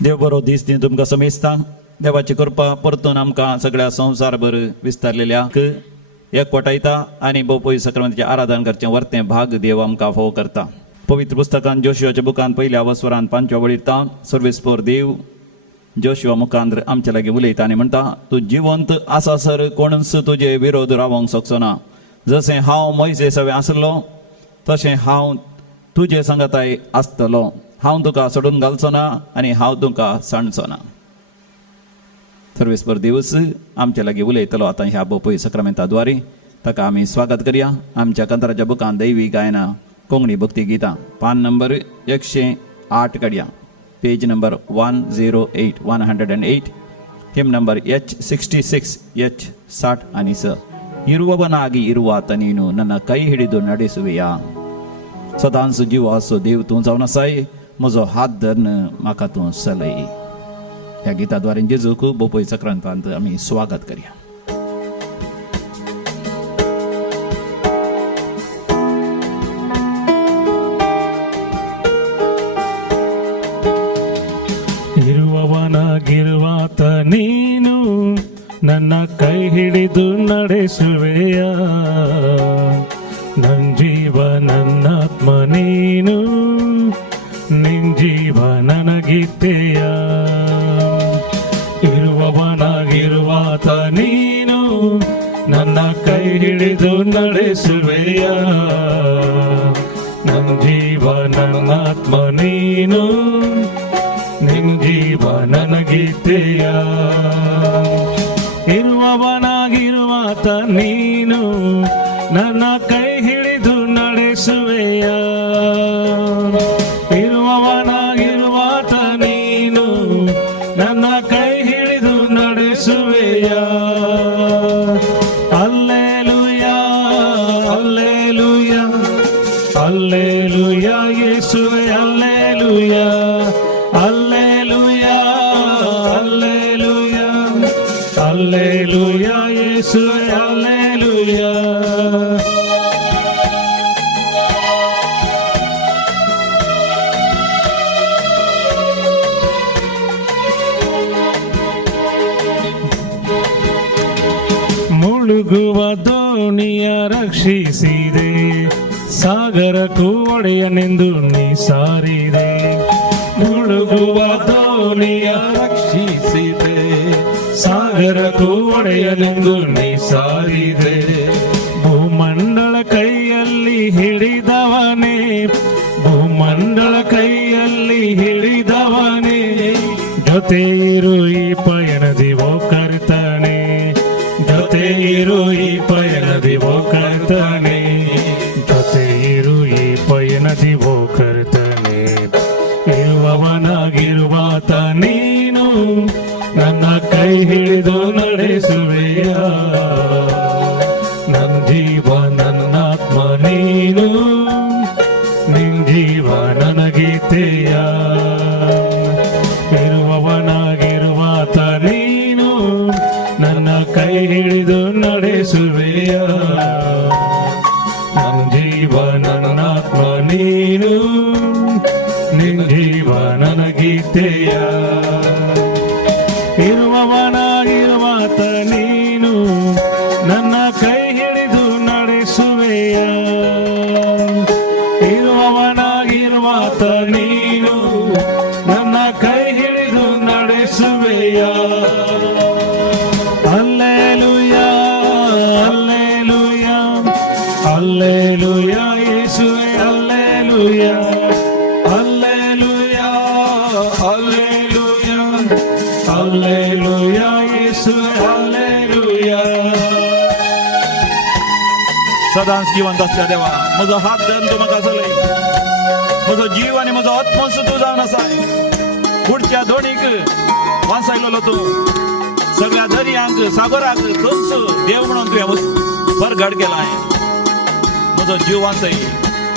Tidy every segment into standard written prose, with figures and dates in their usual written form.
देव बरो दीस दी तुमकां समेजता. देवाची कृपा परतून आमकां सगळ्या संवसारभर विस्तारलेल्या एकवटायता आनी भोवपळी सक्रामेंताचें आराधन करचें वर्तें भाग देव आमकां फोव करता. पवित्र पुस्तकान जोशुआच्या बुकान पयल्या वस्वरान 5व्या वळीरता सर्वेस्पर देव जोशुआ मुखांद्र आमचे लागीं उलयता आनी म्हणटा, तूं जिवंत आसा सर कोणूच तुजे विरोध रावोंक शकचो ना. जशें हांव मोइसेसावे आसलो तशें हांव तुजे संगताय आसतलो. हांव तुका सोडून घालचो ना आनी हांव तुका सांडचो ना. सर्वेस्पर देवच आमचे लागीं उलयतलो आतां ह्या भोवपळी सक्रामेंताद्वारे. ताका आमी स्वागत करया. आमच्या कंत्राच्या बुकान दैवी गायना कोंकणी भक्ती गितां पान नंबर 108 काडया. पेज नंबर 108 हिम नंबर H66 H60 आनी 6. ಇರುವವನಾಗಿ ಇರುವಾತ ನೀನು ನನ್ನ ಕೈ ಹಿಡಿದು ನಡೆಸುವೆಯಾ. सदांचो जीव आसो देव तूं जावन आसाय, म्हजो हात धरन म्हाका तूं चलय. ह्या गिताद्वारे जेजूक भोवपळी सक्रांतांत आमी स्वागत करया. ಇರುವವನಾಗಿರುವಾತ ನೀನು ನನ್ನ ಕೈ ಹಿಡಿದು ನಡೆಸುವೆಯ. ನನ್ನ ಜೀವ ನನ್ನಾತ್ಮ ನೀನು, ನಿನ್ ಜೀವ ನನಗಿತ್ತೆಯ. ಇರುವವನಾಗಿರುವಾತ ನೀನು ನನ್ನ ಕೈ ಹಿಡಿದು ನಡೆಸುವೆಯ. ನನ್ನ ಜೀವ ನನ್ನಾತ್ಮ ನೀನು, ನಿನ್ ಜೀವ ನನಗಿತ್ತೆಯ. ಇರುವವನಾಗಿರುವಾತ ನೀನು ನನ್ನ ಕೈ ಹಿಡಿದು ನಡೆಸುವೆಯ. ಇರುವವನಾಗಿರುವಾತ ನೀನು ನನ್ನ ಕೈ ಹಿಡಿದು ನಡೆಸುವೆಯ. ಅಲ್ಲೇಲುಯಾ ಅಲ್ಲೇಲುಯಾ ಅಲ್ಲೇಲುಯಾ ಯೇಸುವೇ ಅಲ್ಲೇಲುಯಾ ಅಲ್ಲೇಲುಯಾ ಅಲ್ಲೇಲುಯಾ ಅಲ್ಲೇಲುಯಾ ಯೇಸುವೇ ಅಲ್ಲೇಲುಯಾ. ಮುಳುಗುವ ದೋಣಿಯ ರಕ್ಷಿಸಿದೆ, ಸಾಗರಕ್ಕೂ ಒಡೆಯನೆಂದು ನೀ ಸಾರಿದೆ. ಮುಳುಗುವ ದೋಣಿಯ ರಕ್ಷಿಸಿದೆ, ಸಾಗರಕ್ಕೂ ಒಡೆಯನೆಂದು ನೀ ಸಾರಿದೆ. ಭೂಮಂಡಲ ಕೈಯಲ್ಲಿ ಹಿಡಿದವನೇ, ಭೂಮಂಡಲ ಕೈಯಲ್ಲಿ ಹಿಡಿದವನೇ, ಜೊತೆ ಇರು ಈ ಪಯಣದಿ ಓ ಕರ್ತನೇ, ಜೊತೆ ಇರು ಈ ಪಯಣದಿ ಓ ಕರ್ತನೇ, ಜೊತೆ ಇರು ಈ ಪಯಣದಿ ಓ ಕರ್ತನೇ. ಇರುವವನಾಗಿರುವಾತ ನೀನು ನನ್ನ ಕೈ ಹಿಡಿದು ನಡೆಸುವೆಯ. ನನ್ನ ಜೀವ ನನ್ನಾತ್ಮ ನೀನು, ನಿನ್ ಜೀವ ನನಗಿತ್ತೆಯ. ಇರುವವನಾಗಿರುವಾತ ನೀನು ನನ್ನ ಕೈ ಹಿಡಿದು ನಡೆಸುವೆಯ. ನನ್ನ ಜೀವ ನನ್ನಾತ್ಮ ನೀನು, ನಿನ್ ಜೀವ ನನಗಿತ್ತೆಯ. ಇರುವವನಾಗಿರುವಾತ ನೀನು ನನ್ನ ಕೈ ಹಿಡಿದು ನಡೆಸುವೆಯ. ಇರುವವನಾಗಿರುವಾತ ನೀನು ನನ್ನ ಕೈ ಹಿಡಿದು ನಡೆಸುವೆಯ. ಅಲ್ಲೇಲುಯಾ ಅಲ್ಲೇಲುಯಾ ಅಲ್ಲೇಲುಯಾ ಯೇಸುವೇ ಅಲ್ಲೇಲುಯಾ ಅಲ್ಲೇಲುಯಾ ಅಲ್ಲೇಲುಯಾ ಅಲ್ಲೇಲುಯಾ ಯೇಸುವೇ ಅಲ್ಲೇಲುಯಾ. सदांच जिवंत आसल्या देवा, म्हजो हात धरून तूं म्हाका चलय. म्हजो जीव आनी म्हजो आत्मो तूं जावन आसाय. पुढच्या दोणीक वांसायलो तूं, सगळ्या दर्यांक सागराक थंच देव म्हणून तुवें परगट केलाय. म्हजो जीव वांसय,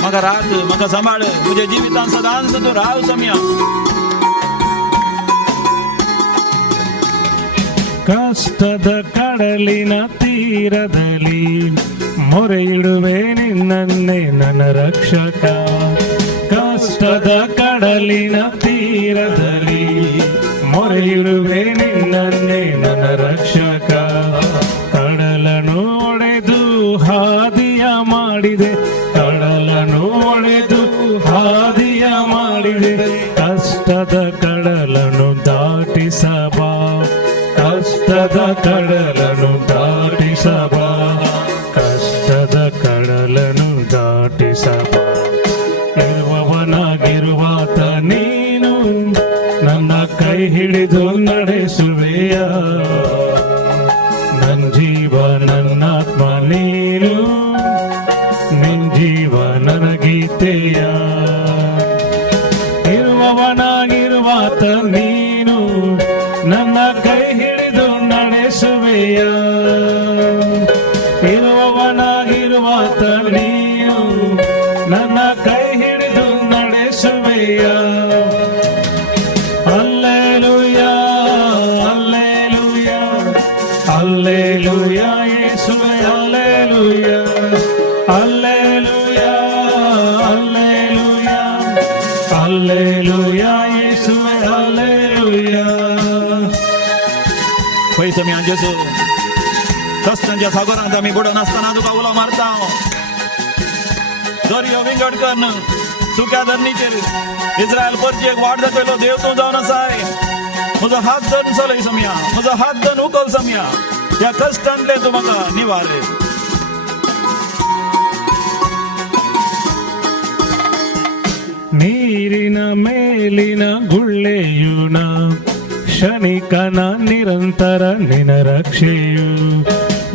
म्हाका राख, म्हाका सांबाळ. तुज्या जिवितांत सदांच तूं राव सम्या. ಕಷ್ಟದ ಕಡಲಿನ ತೀರದಲ್ಲಿ ಮೊರೆ ಇಡುವೆ ನಿನ್ನನ್ನೇ ನನ್ನ ರಕ್ಷಕ. ಕಷ್ಟದ ಕಡಲಿನ ತೀರದಲ್ಲಿ ಮೊರೆಯಿಡುವೆ ನಿನ್ನನ್ನೇ ನನ್ನ ರಕ್ಷಕ. ಕಡಲನ್ನು ಒಡೆದು ಹಾದಿಯ ಮಾಡಿದೆ, ಕಡಲನ್ನು ಒಡೆದು ಹಾದಿಯ ಮಾಡಿದೆ. ಕಷ್ಟದ ಕಡಲನ್ನು ದಾಟಿಸಬಾ, ಕಷ್ಟದ ಕಡಲನ್ನು ದಾಟಿಸಬಾ, ಕಷ್ಟದ ಕಡಲನ್ನು ದಾಟಿಸಬಾ. ಇರುವವನಾಗಿರುವಾತ ನೀನು ನನ್ನ ಕೈ ಹಿಡಿದು ನಡೆಸುವೆಯ. ನನ್ನ ಜೀವ ನನ್ನಾತ್ಮ ನೀನು, ನಿನ್ ಜೀವ ನನಗೀತೆಯ. ಇರುವವನಾಗಿರುವಾತ ನೀನು ನನ್ನ ಕೈ ಹಿಡಿದು ನಡೆಸುವೆಯ. ಇರುವವನಾಗಿರುವಾತ ನೀನು ನನ್ನ ಕೈ ಹಿಡಿದು ನಡೆಸುವೆಯ. ಹಲ್ಲೆಲೂಯಾ ಹಲ್ಲೆಲೂಯಾ ಹಲ್ಲೆಲೂಯಾ ಯೇಸುವೇ ಹಲ್ಲೆಲೂಯಾ ಹಲ್ಲೆಲೂಯಾ ಹಲ್ಲೆಲೂಯಾ ಹಲ್ಲೆಲೂಯಾ ಯೇಸುವೇ ಹಲ್ಲೆಲೂಯಾ. पैसे मी अंजेसू कष्टांच्या सागरांत आम्ही बुडून असताना तुका उलो मारता. दर्यो विंगड करण सुक्या धरणीचेर इस्रायल परची एक वाट दाखयलो देव तूं जावन आसाय. म्हजो हात धरून चलय समया, म्हजो हात धरून उखल समया. त्या कश्टांतले तूं म्हाका निवार. ನೀರಿನ ಮೇಲಿನ ಗುಳ್ಳೆಯುನ ಕ್ಷಣಿಕನ ನಿರಂತರ ನಿನ ರಕ್ಷೆಯು.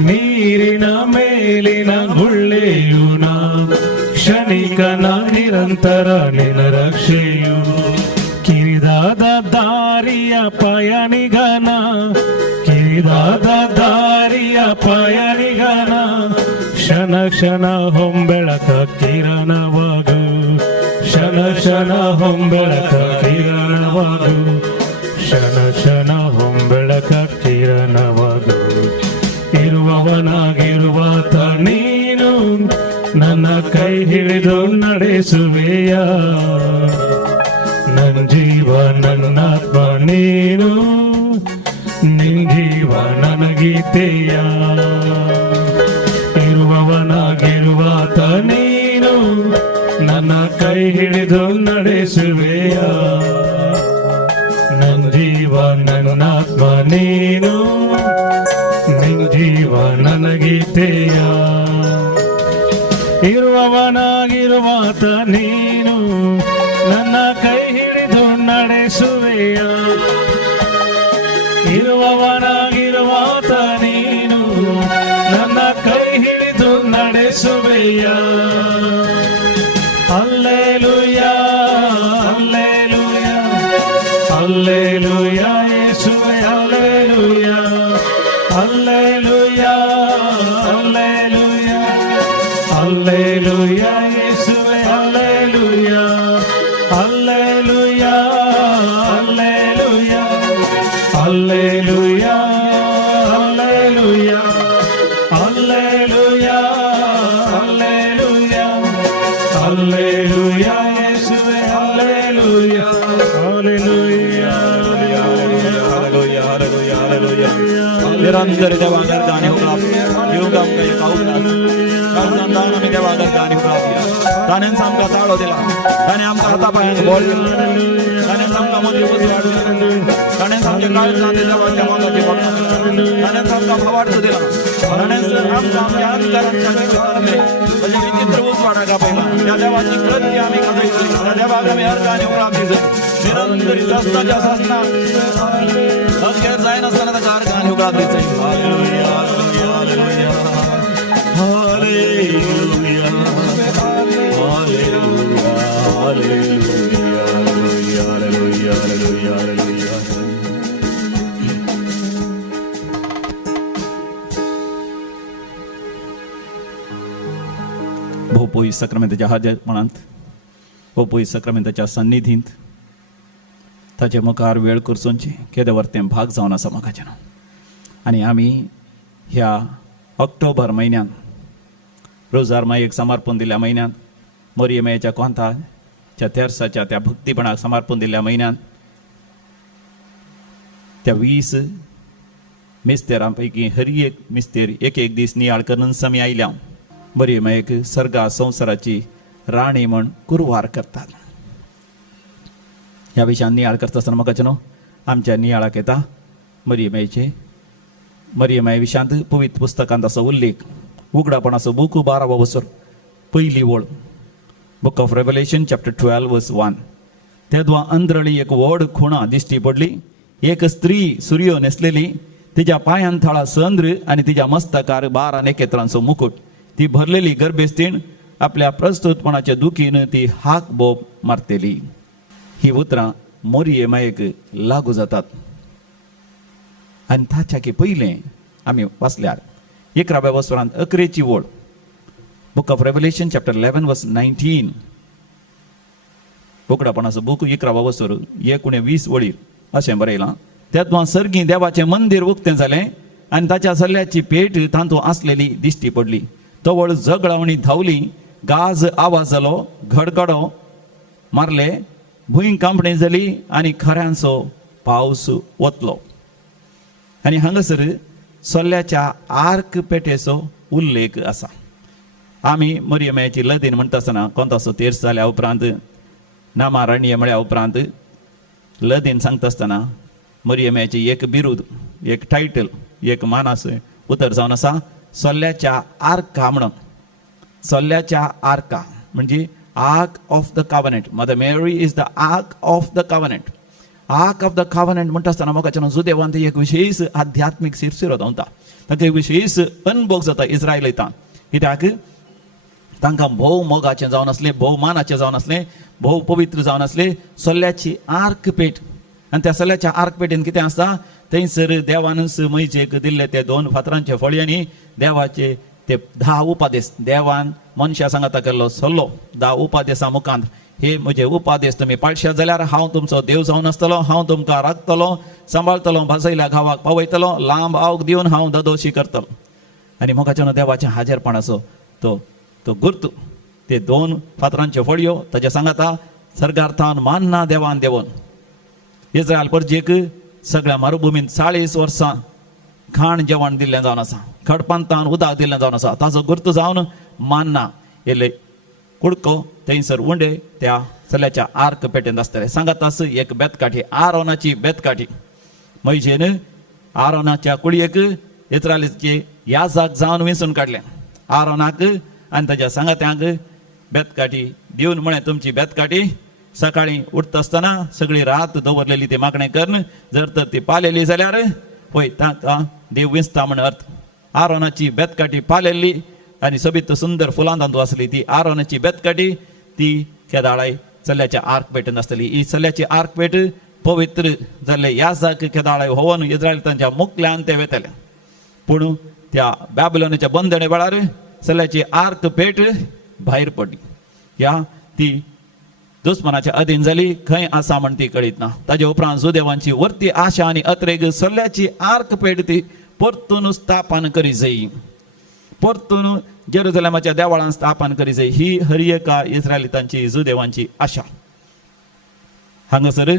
ನೀರಿನ ಮೇಲಿನ ಗುಳ್ಳೆಯುನ ಕ್ಷಣಿಕನ ನಿರಂತರ ನಿನ ರಕ್ಷೆಯು. ಕಿರಿದಾದ ದಾರಿಯ ಪಯಣಿಗನ, ಕಿರಿದಾದ ದಾರಿಯ ಪಯಣಿಗನ ಕ್ಷಣ ಕ್ಷಣ ಹೊಂಬೆಳಕ ಕಿರಣವಾಗು, ಕ್ಷಣ ಕ್ಷಣ ಹೊಂಬೆಳಕ ಕಿರಣವಾಗು, ಕ್ಷಣ ಕ್ಷಣ ಹೊಂಬೆಳಕ ಕಿರಣವಾಗು. ಇರುವವನಾಗಿರುವಾತ ನೀನು ನನ್ನ ಕೈ ಹಿಡಿದು ನಡೆಸುವೆಯ. ನನ್ನ ಜೀವ ನನ್ನಾತ್ಮ ನೀನು, ನಿನ್ ಜೀವ ನನಗೀತೆಯ. ಇರುವವನಾಗಿರುವಾತ ನೀನು ನನ್ನ ಕೈ ಹಿಡಿದು ನಡೆಸುವೆಯ. ನನ್ನ ಜೀವ ನನ್ನಾತ್ಮ ನೀನು, ನಿನ್ ಜೀವ ನನಗೀತೆಯ. ಇರುವವನಾಗಿರುವಾತ ನೀನು ನನ್ನ ಕೈ ಹಿಡಿದು ನಡೆಸುವೆಯ. ಇರುವವನಾಗಿರುವಾತ ನೀನು ನನ್ನ ಕೈ ಹಿಡಿದು ನಡೆಸುವೆಯ. ಹಲ್ಲೆಲೂಯಾ ಹಲ್ಲೆಲೂಯಾ ಹಲ್ಲೆಲೂಯಾ ಯೇಸುವೇ ಹಲ್ಲೆಲೂಯಾ ಹಲ್ಲೆಲೂಯಾ ಹಲ್ಲೆಲೂಯಾ ಹಲ್ಲೆಲೂಯಾ ಯೇಸುವೇ hallelujah hallelujah hallelujah hallelujah hallelujah hallelujah hallelujah hallelujah ಯೇಸುವೇ hallelujah hallelujah hallelujah hallelujah hallelujah. निरंतर देवा गर्दाने उगलाफिया युगम काही काउला कर्जंदान आम्ही देवा गर्दाने उगलाफिया. ताने आमका ताळो दिला, ताने आमका हाता पायांक बळ दिला, ताने आमका मोदी वाढ दिला, ताने आमच्या काळजात देवाच्या मोलाची भक्त दिला, ताने आमका भावार्थ दिला, ताने आमका आमच्या अधिकारांच्या निमित्ताने म्हणजे विचित्र ऊस वाढा का पहिला त्या देवाची कृती आम्ही करायची. त्या देवाला आम्ही अर्धाने उगलाफिया निरंतर शासनाच्या शासनात अखेर जाय नसताना त्या कारखाने उगलाफिया. Hallelujah hallelujah hallelujah hallelujah hallelujah hallelujah hallelujah. भोपोई सक्रामेंताच्या हाजेपणांत, भोपोई सक्रामेंताच्या सन्निधींत ताचे मुखार वेळ करचोंची केदे वर्तें भाग जावन आसा म्हाका. आनी आमी ह्या ऑक्टोबर म्हयन्यान रोजार मायेक समर्पण दिल्ल्या म्हयन्यात, मोरयेमेच्या कोंताच्या तेर्साच्या त्या भक्तीपणाक समर्पण दिल्ल्या म्हयन्यात त्या 20 मिस्तेरांपैकी हर एक मिस्तेर एक एक दीस नियाळ करून समी आयल्या बरी मायक सर्गा संवसाराची राणी म्हण कुरवार करतात. ह्या विशयान नियाळ करता आसतना म्हाका न्हू आमच्या नियाळाक येता मरियमाये विशयांत पवित्र पुस्तकांत असो उल्लेख उगडापणाचो बूक 12 वसर पयली वळ बुक ऑफ रेवलेशन चॅप्टर 12 वर्स 1. तेदवा अंधरळी एक व्हड खुणा दिश्टी पडली. एक स्त्री सूर्यो न्हेसलेली, तिच्या पांयान थळा संद्र आनी तिच्या मस्तकार 12 नखेत्रांचो मुकुट. ती भरलेली गर्भेस्तीण आपल्या प्रस्तुतपणाच्या दुखीन ती हाक बोब मारतेली. ही उतरां मरियमायेक लागू जातात. आनी ताच्या पयलें आमी वाचल्यार 11व्या वसरांत 11ची वळ बुक ऑफ रेवलेशन चॅप्टर 11 वर्स 19. उगडापणाचो बूक 11वा वसर 19 वळीर अशें बरयलां. तेदवा सर्गी देवाचें मंदीर उक्तें जालें आनी ताच्या सल्ल्याची पेट तांतूं आसलेली दिश्टी पडली. तवळ झगडावणी धांवली, गाज आवाज जालो, घडघडो मारले, भुंय कांपणी जाली आनी खऱ्यांचो पावस वतलो. आनी हांगासर सल्ल्याच्या आर्क पेटेचो उल्लेख आसा. आमी मरियमाची लदीन म्हणटा आसतना कोंतासो तेर्स जाल्या उपरांत नामा राणीय म्हळ्या उपरांत लदीन सांगता आसतना मरियमाची एक बिरूद, एक टायटल, एक मानास उतर जावन आसा सल्ल्याच्या आर्का म्हणून. सल्ल्याच्या आर्का म्हणजे ark of the covenant. Mother Mary is the ark of the covenant. Ark of the covenant म्हणटा आसतना म्हाका जुदेवांत एक विशेष आध्यात्मीक सिरसिरो धांवता. ताका एक विशेष अनुभव जाता इस्रायलितांक. कित्याक तांकां भोव मोगाचें जावन आसलें, भोव मानाचें जावन आसलें, भोव पवित्र जावन आसलें सल्ल्याची आर्क पेट. आनी त्या सल्ल्याच्या आर्क पेटीन कितें आसता थंयसर देवानच मयचेक दिल्ले ते 2 फातरांचे फळयांनी देवाचे ते 10 उपादेश देवान मनशा सांगाता केल्लो सल्लो 10 उपादेशा मुखांत हे म्हजे उपादेश तुमी पाळशात जाल्यार हांव तुमचो देव जावन आसतलो, हांव तुमकां राखतलो, सांबाळतलो, भाजयल्या घावाक पावयतलो, लांब आवक दिवन हांव ददोशी करतलो. आनी मोगाच्या देवाच्या हाजेरपणाचो तो गुर्त ते 2 फातरांच्यो फळयो ताच्या सांगाता सर्गार्थान मान्ना देवान देवोन इस्रायल परजेक सगळ्या मरुभुमींत 40 वर्सां खाण जेवण दिल्लें जावन आसा, खडपंतान उदक दिल्लें जावन आसा. ताचो गुर्त जावन मान्ना येले कुडको थंयसर उंडे त्या सल्ल्याच्या आर्क पेटेंत आसतले. सांगात आस एक बेतकाठी, आरोनाची बेतकाठी. मैजेन आरोनाच्या कुडयेक इस्रायलीचे याजाक जावन वेंचून काडलें. आरोनाक आनी ताच्या सांगात्यांक बेतकाठी दिवन म्हळें तुमची बेतकाठी सकाळीं उठता आसतना सगळी रात दवरलेली ती मागणें करन, जर तर ती पालेली जाल्यार पळय ताका देव वेंचता म्हण अर्थ. आरोनाची बेतकाठी पालेल्ली आनी सोबीत सुंदर फुलां तांदूळ आसली ती आरोनाची बेतकाठी ती केदाळाय सल्ल्याच्या आर्क पेटेंत आसतली. ही सल्ल्याची आर्क पेट पवित्र जाल्ले याजाक केदाळाय होवन इस्रायल तांच्या मुखल्यान ते वेतले. पूण त्या बॅबिलोनाच्या बंदणे वेळार सल्ल्याची आर्क पेट भायर पडली. ह्या ती दुस्मनाच्या अधीन जाली, खंय आसा म्हण ती कळीत ना. ताच्या उपरांत सुदेवांची वर्ती आशा आनी अत्रेक सल्ल्याची आर्क पेट ती परतून स्थापन करी जायी, परतून जेरुसलेमाच्या देवळांत स्थापन करी जायी. ही हर एका इस्रायलितांची जुदेवांची आशा. हांगासर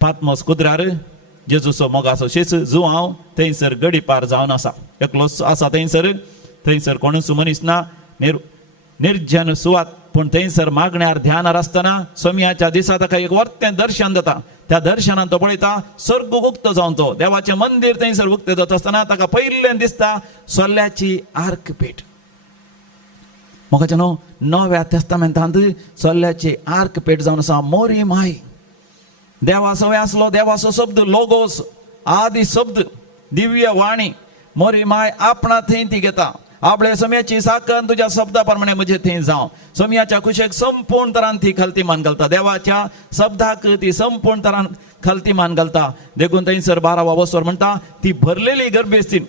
पातमोस कुद्रार जेजूचो मोगाचो शेस जुवांव थंयसर गडी पार जावन आसा, एकलोच आसा थंयसर कोणूच मनीस ना, निर्जन सुवात. पूण थंयसर मागण्यार ध्यानार आसतना सोमयाच्या दिसा ताका एक वर्तें दर्शन जाता. त्या दर्शनान तो पळयता सर्ग उक्त जावन तो देवाचें मंदीर थंयसर उक्तें जाता आसतना ताका पयलें दिसता सल्ल्याची आर्क पेट. म्हाका न्हू नव्या तेस्तामेंतांत सल्ल्याची आर्क पेट जावन आसा मोरी माय. देवा सवय आसलो, देवाचो शब्द लोगोस, आदी शब्द, दिव्य वाणी. मोरी माय आपणा थंय ती घेता. आपले सोम्याची साकन तुझ्या शब्दा प्रमाणे म्हजे थंय जावं. सोम्याच्या कुशेक संपूर्ण तरान ती खालती मान घालता. देवाच्या शब्दाक ती संपूर्ण तरान खालती मान घालता. देखून थंयसर 12वा वसर म्हणटा ती भरलेली गर्भेस्तीण.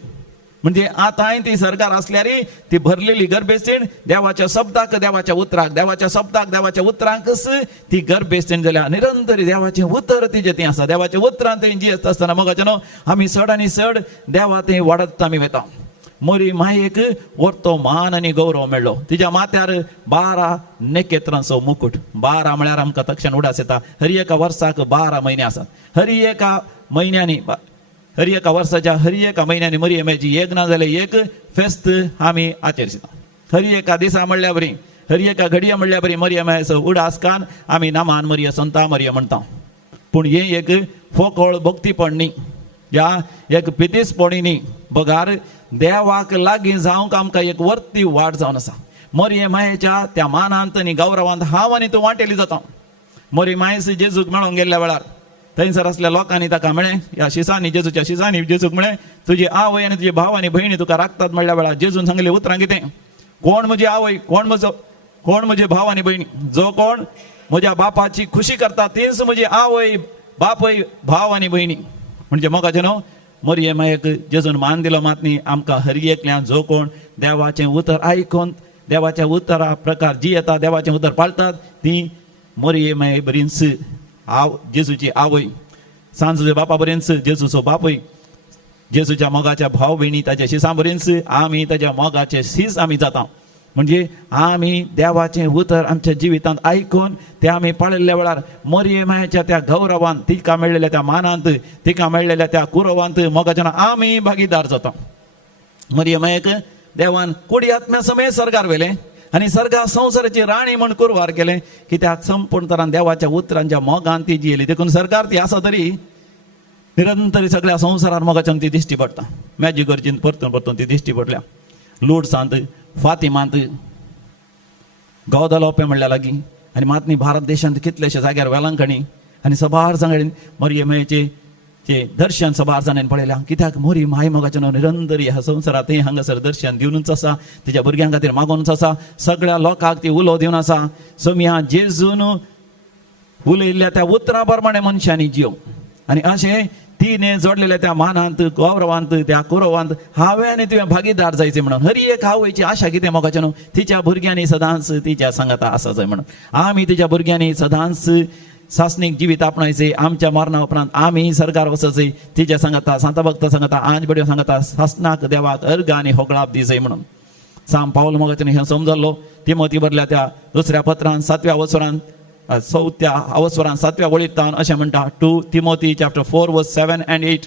म्हणजे आतां ती सरकार असल्यार ती भरलेली गर्भेस्तीण देवाच्या शब्दाक, देवाच्या उतराक, देवाच्या शब्दाक, देवाच्या उतरांकच ती गर्भेस्तीण जाल्या. निरंतर देवाचें उतर तिजें थंय आसा. देवाच्या उतरांत थंय जी आसता आसतना मोगाचें न्हू आमी चड आनी चड देवा थंय वाडत आमी वता. मोरी मायेक वरतो मान आनी गौरव मेळ्ळो. तिच्या माथ्यार 12 नखेत्रांचो मुकुट. 12 म्हळ्यार आमकां तक्षण उडास येता. हर एका वर्साक 12 म्हयने आसात. हर एका म्हयन्यांनी हर एका वर्साच्या हर एका म्हयन्यांनी मरियमेची एक ना जाल्यार एक फेस्त आमी आचरता. हर एका दिसा म्हणल्या बरी, हर एका घडये म्हणल्या बरी मरियमेचो उडासकान आमी नामान मरिय संता मरिय म्हणटा. पूण हे एक फोकोळ भक्तीपण न्ही, या एक पितीसपणी न्ही, बगार देवाक लागीं जावंक आमकां एक वर्ती वाट जावन आसा. मरियमायेच्या त्या मानांत आनी गौरवांत हांव आनी तूं वांटेली जाता. मरियमायेस जेजूक मेळोंक गेल्ल्या वेळार थंयसर असल्या लोकांनी ताका म्हळें, ह्या शिसांनी जेजूच्या शिसांनी जेजूक म्हळें, तुजी आवय आनी तुजी भाव आनी भयणी तुका राखतात म्हणल्या वेळार जेजून सांगलें उतरां कितें? कोण म्हजी आवय, कोण म्हजे भाव आनी भयणी? जो कोण म्हज्या बापाची खुशी करता तीच म्हजी आवय, बापय, भाव आनी भयणी. म्हणजे मोगाचें न्हू, मरियमायेक जेजून मान दिलो मात न्ही, आमकां हर एकल्यान जो कोण देवाचें उतर आयकून देवाच्या उतरा प्रकार जी येता देवाचें उतर पाळतात ती मरियमाये बरींच जेजूची आवय, सांजूच्या बापा बरेंच जेजूचो बापय, जेजूच्या मोगाच्या भाव भयणी ताच्या शिसां बरेंच आमी ताच्या मोगाचे सीस आमी जाता. म्हणजे आमी देवाचें उतर आमच्या जिवितांत आयकून ते आमी पाळिल्ल्या वेळार मरियमायेच्या त्या गौरवांत, तिका मेळिल्ल्या त्या मानांत, तिका मेळिल्ल्या त्या कुरवांत मोगाच्यान आमी भागीदार जाता. मरियमायेक देवान कुडी आत्म्या समेत सर्गार व्हेलें आनी सर्गा संवसाराची राणी म्हण कुरवार केलें. कित्याक संपूर्ण तरान देवाच्या उतरांच्या मोगान ती जियेली. देखून सरकार ती आसा तरी निरंतर सगळ्या संवसारान मोगाच्यान ती दिश्टी पडटा. मॅजिगर्जीन परतून ती दिश्टी पडल्या. लुड्सांत, फातिमांत, गौदलोपे म्हणल्या लागीं आनी मातनी भारत देशांत कितलेशे जाग्यार वेलांकणी आनी सबार जाणांनी मरियमेचे दर्शन सबार जाणांनी पळयल्या. कित्याक मोरी माय मोगाच्यान निरंतरी ह्या संवसारांत हांगासर दर्शन दिवनूच आसा, तिच्या भुरग्यां खातीर मागोनूच आसा, सगळ्या लोकांक ती उलो दिवन आसा. सोम्या जेजून उलयल्ल्या त्या उतरां प्रमाणे मनशांनी जियो आनी अशें तिने जोडलेल्या त्या मानांत, गौरवांत, त्या कुरवांत हांवें आनी तुवें भागीदार जायचें म्हणून. हर एक आवयची आशा कितें मोगाचें न्हू, तिच्या भुरग्यांनी सदांच तिच्या सांगाता आसा जाय म्हणून. आमी तिच्या भुरग्यांनी सदांच सासणीक जिवीत आपणायचे. आमच्या मरणा उपरांत आमी सरकार वचचे तिच्या सांगाता, सांता भक्त सांगाता, आंज बड्यो सांगाता, सासणाक देवाक अर्घ आनी होगळाप दिसय म्हणून. साम पावल मोगाचें हें समजल्लो. तिमोथी बरल्या त्या दुसऱ्या पत्रांत 7व्या वचरांत 4व्या अवस्वरांत 7व्या वळींत अशें म्हणटा, 2 Timothy chapter 4 verse 7 and 8.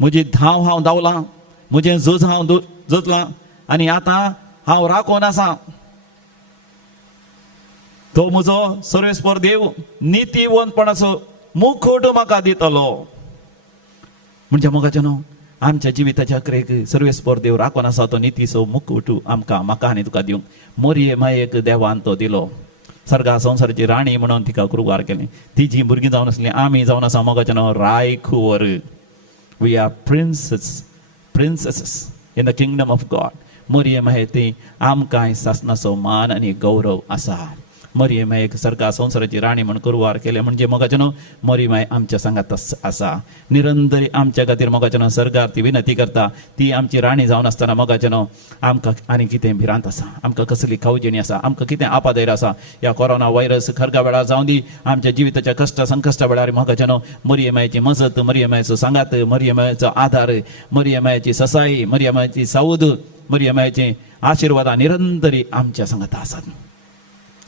म्हजी धांव हांव धांवलां, म्हजें झूज हांव झुजलां आनी आतां हांव राखोन आसा. तो म्हजो सर्वेस्पर देव नितीवंतपणाचो मुखूट म्हाका दितलो. म्हणजे मोगाचें न्हू, आमच्या जिविताच्या अकरेक सर्वेस्पर देव राखोन आसा. तो नितीचो मुखूट आमकां, म्हाका आनी तुका दिवंक मरियमायेक देवान तो दिलो. सर्गा संवसाराची राणी म्हणून तिका कुरवार केलें. तिची भुरगीं जावन आसलीं, आमी जावन आसा मोगाचें नांव रायकुंवर. We are princesses in the kingdom of God. मरियमाये ती आमकां सासणाचो मान आनी गौरव आसा. मरियमायेक सर्गा संवसाराची राणी म्हण कुरवार केले. म्हणजे मोगाचें न्हू, मरियमाय आमच्या सांगात आसा. निरंतरी आमच्या खातीर मोगाचें न्हू सर्गार ती विनंती करता. ती आमची राणी जावन आसतना मोगाचें न्हू आमकां आनी कितें भिरांत आसा, आमकां कसली खावजेणी आसा, आमकां कितें आपादयर आसा. ह्या कोरोना व्हायरस खरगा वेळार जावं दी, आमच्या जिविताच्या कश्ट संकश्टा वेळार मोगाचें न्हू मरियमायेची मजत, मरियमायेचो सांगात, मरियमायेचो आधार, मरियमायेची ससाई, मरियमायेची सावध, मरियमायेची आशिर्वादां निरंतरी आमच्या सांगात आसात.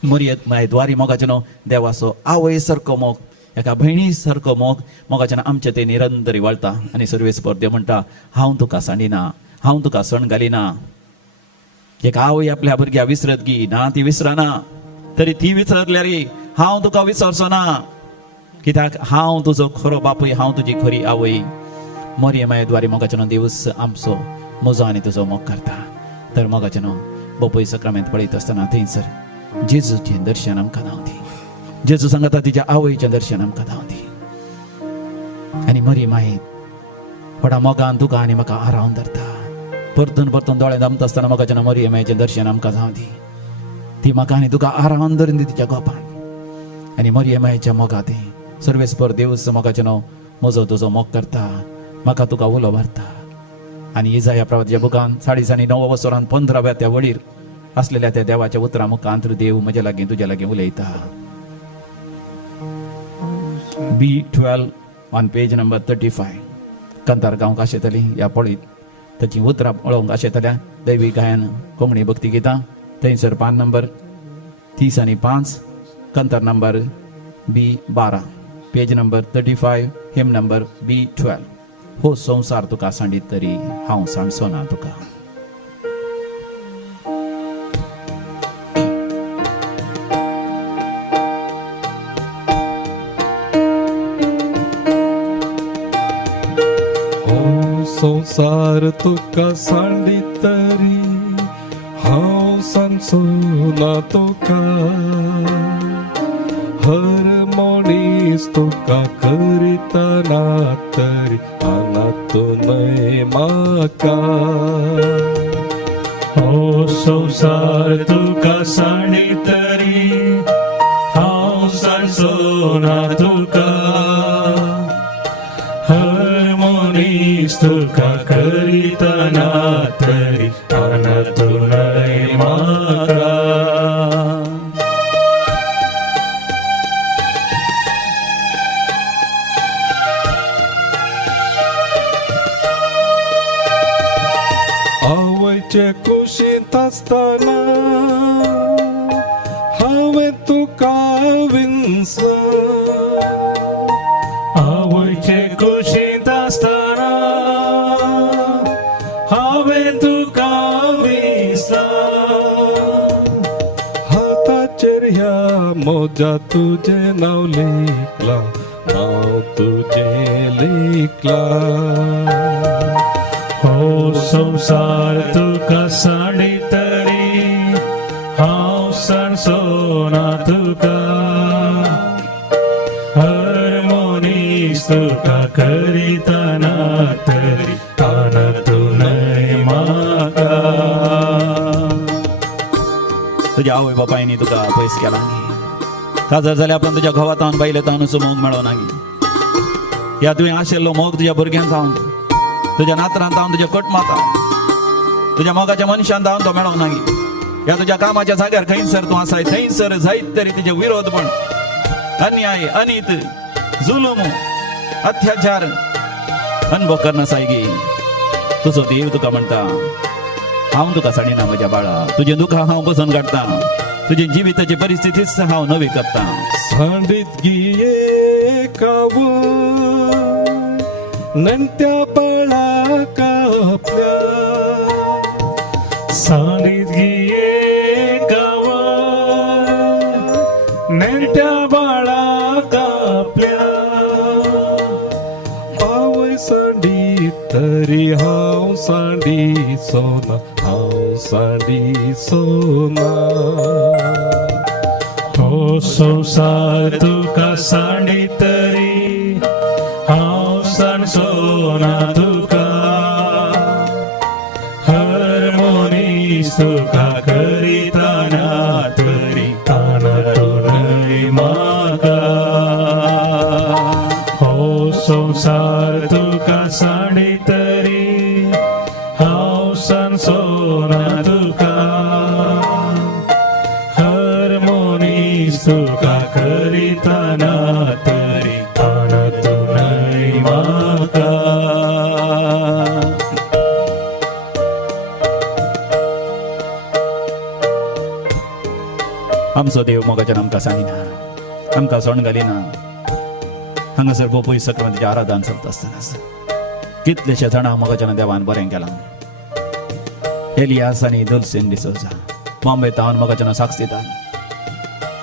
मरियमाय द्वारी मोगाचें न्हू देवाचो आवय सारको मोग, एका भयणी सारको मोग मोगाचें आमचे ते निरंतरी वळटा. आनी सर्वेस्पर देव म्हणटा, हांव तुका सांडिना, हांव तुका सण घालिना. एक आवय आपल्या भुरग्या विसरत गी ना, ती विसरना, तरी ती विसरल्यार हांव तुका विसरचो ना. कित्याक हांव तुजो खरो बापूय, हांव तुजी खरी आवय. मरियमाय द्वारी मोगाचें न्हू देवूस आमचो म्हजो आनी तुजो मोग करता. तर मोगाचें न्हू बापूय सक्रमेंत पळयत आसतना थंयसर जेजूचें दर्शन आमकां जावं दी. जेजू सांगता तिच्या आवयचें दर्शन आमकां जावं दी. आनी मरियमाय व्हडा मोगान तुका आनी म्हाका आरावन धरता. परतून दोळे धांपता आसतना मोगाचें मरियमायेचें दर्शन आमकां जावं दी. ती म्हाका आनी तुका आरावन धरून दी तिच्या गोपान. आनी मरियमायेच्या मोगात सर्वेस्पर देवूस मोगाचें नांव म्हजो तुजो मोग करता, म्हाका तुका उलो भरता. आनी इजाया प्रवादीच्या बुकान 9:30 वसरांत 15व्या त्या वळीर असलेल्या त्या देवाच्या उतरा मुखांत देव म्हज्या लागीं तुज्या लागीं उलयता. B12 ऑन पेज नंबर 35 कंतार गांवक आशेतली ह्या पळीत ताची उतरां पळोवंक आशेतल्या दैवी गायन कोंकणी भक्ती गितां थंयसर पान नंबर 30 आणि 5 कंतर नंबर B12 पेज नंबर 35 हिम नंबर B12 हो संसार तुका सांडीत तरी हांव सांडचो ना तुका. संसार तुका सांडितरी हांव सांचो ना तुका. हर मनीस तुका करितना तरी अनातूनय म्हाका. हो संसार तुका सांडितरी हांव सांडचो ना तुका. हर मनीस तुका करितना तरी अनातूनय म्हाका. आवयचे कुशींत आसतना हांवें तुका विंसलो. आवयचे कुशींत आसतना हांवें तुका विसलो. हाताचेर ह्या मोजा तुजें नांव लेखलां, नांव तुजें लेखलां. हो संसार तुका सांडितरी हांव सांडचो ना तुका. हर मनीस तुका करितना तरी अनातूनय म्हाका. तुझ्या आवय बापायनी तुका पयस केला काजर जाल्यार पण तुज्या घोवातावन बायलेतावन मोग मेळोना ह्या तुवें आशिल्लो मोग तुज्या भुरग्यांक जावन तुज्या नातरांत जावन तुज्या कटमातान तुज्या मोगाच्या मनशान जावन तो मेळोंक नागी. ह्या तुज्या कामाच्या जाग्यार खंयसर तूं आसाय थंयसर जायत तरी तुजे विरोध पण अन्याय अनित जुलूम अत्याचार अनुभव करना सायगी. तुजो देव तुका म्हणटा हांव तुका सांडिना म्हज्या बाळा. तुजें दुख हांव बसून काडटा. तुजे जिविताची परिस्थितीच हांव नवी करता. सांडीत गिये कावय नंत्या बाळाक आपल्या. सांडीत गिये गांवां नेण्ट्या बाळाक आपल्या. आवय सांडीत तरी हांव सांडीचो ना, हांव सांडीचो ना. हो संसार तुका सांडितरी हांव सांडचो ना तुका. हर मनीस तुका करितना तरी अनातूनय म्हाका. हो संसार तुका सांडितरी हांव सांडचो ना तुका. हर मनीस तुका करितना तरी अनातूनय म्हाका. आमचो देव मोगाच्यान आमकां सांगिना, आमकां सोण घालिना. हांगासर बोपय सक्रांतीचें आराधन चलता आसतना कितलेशे जाणां मोगाच्यान देवान बरें केलां. एलियास आनी दुलसीन डिसोजा बॉम्बे तावन मोगाच्यान साक्ष दिता.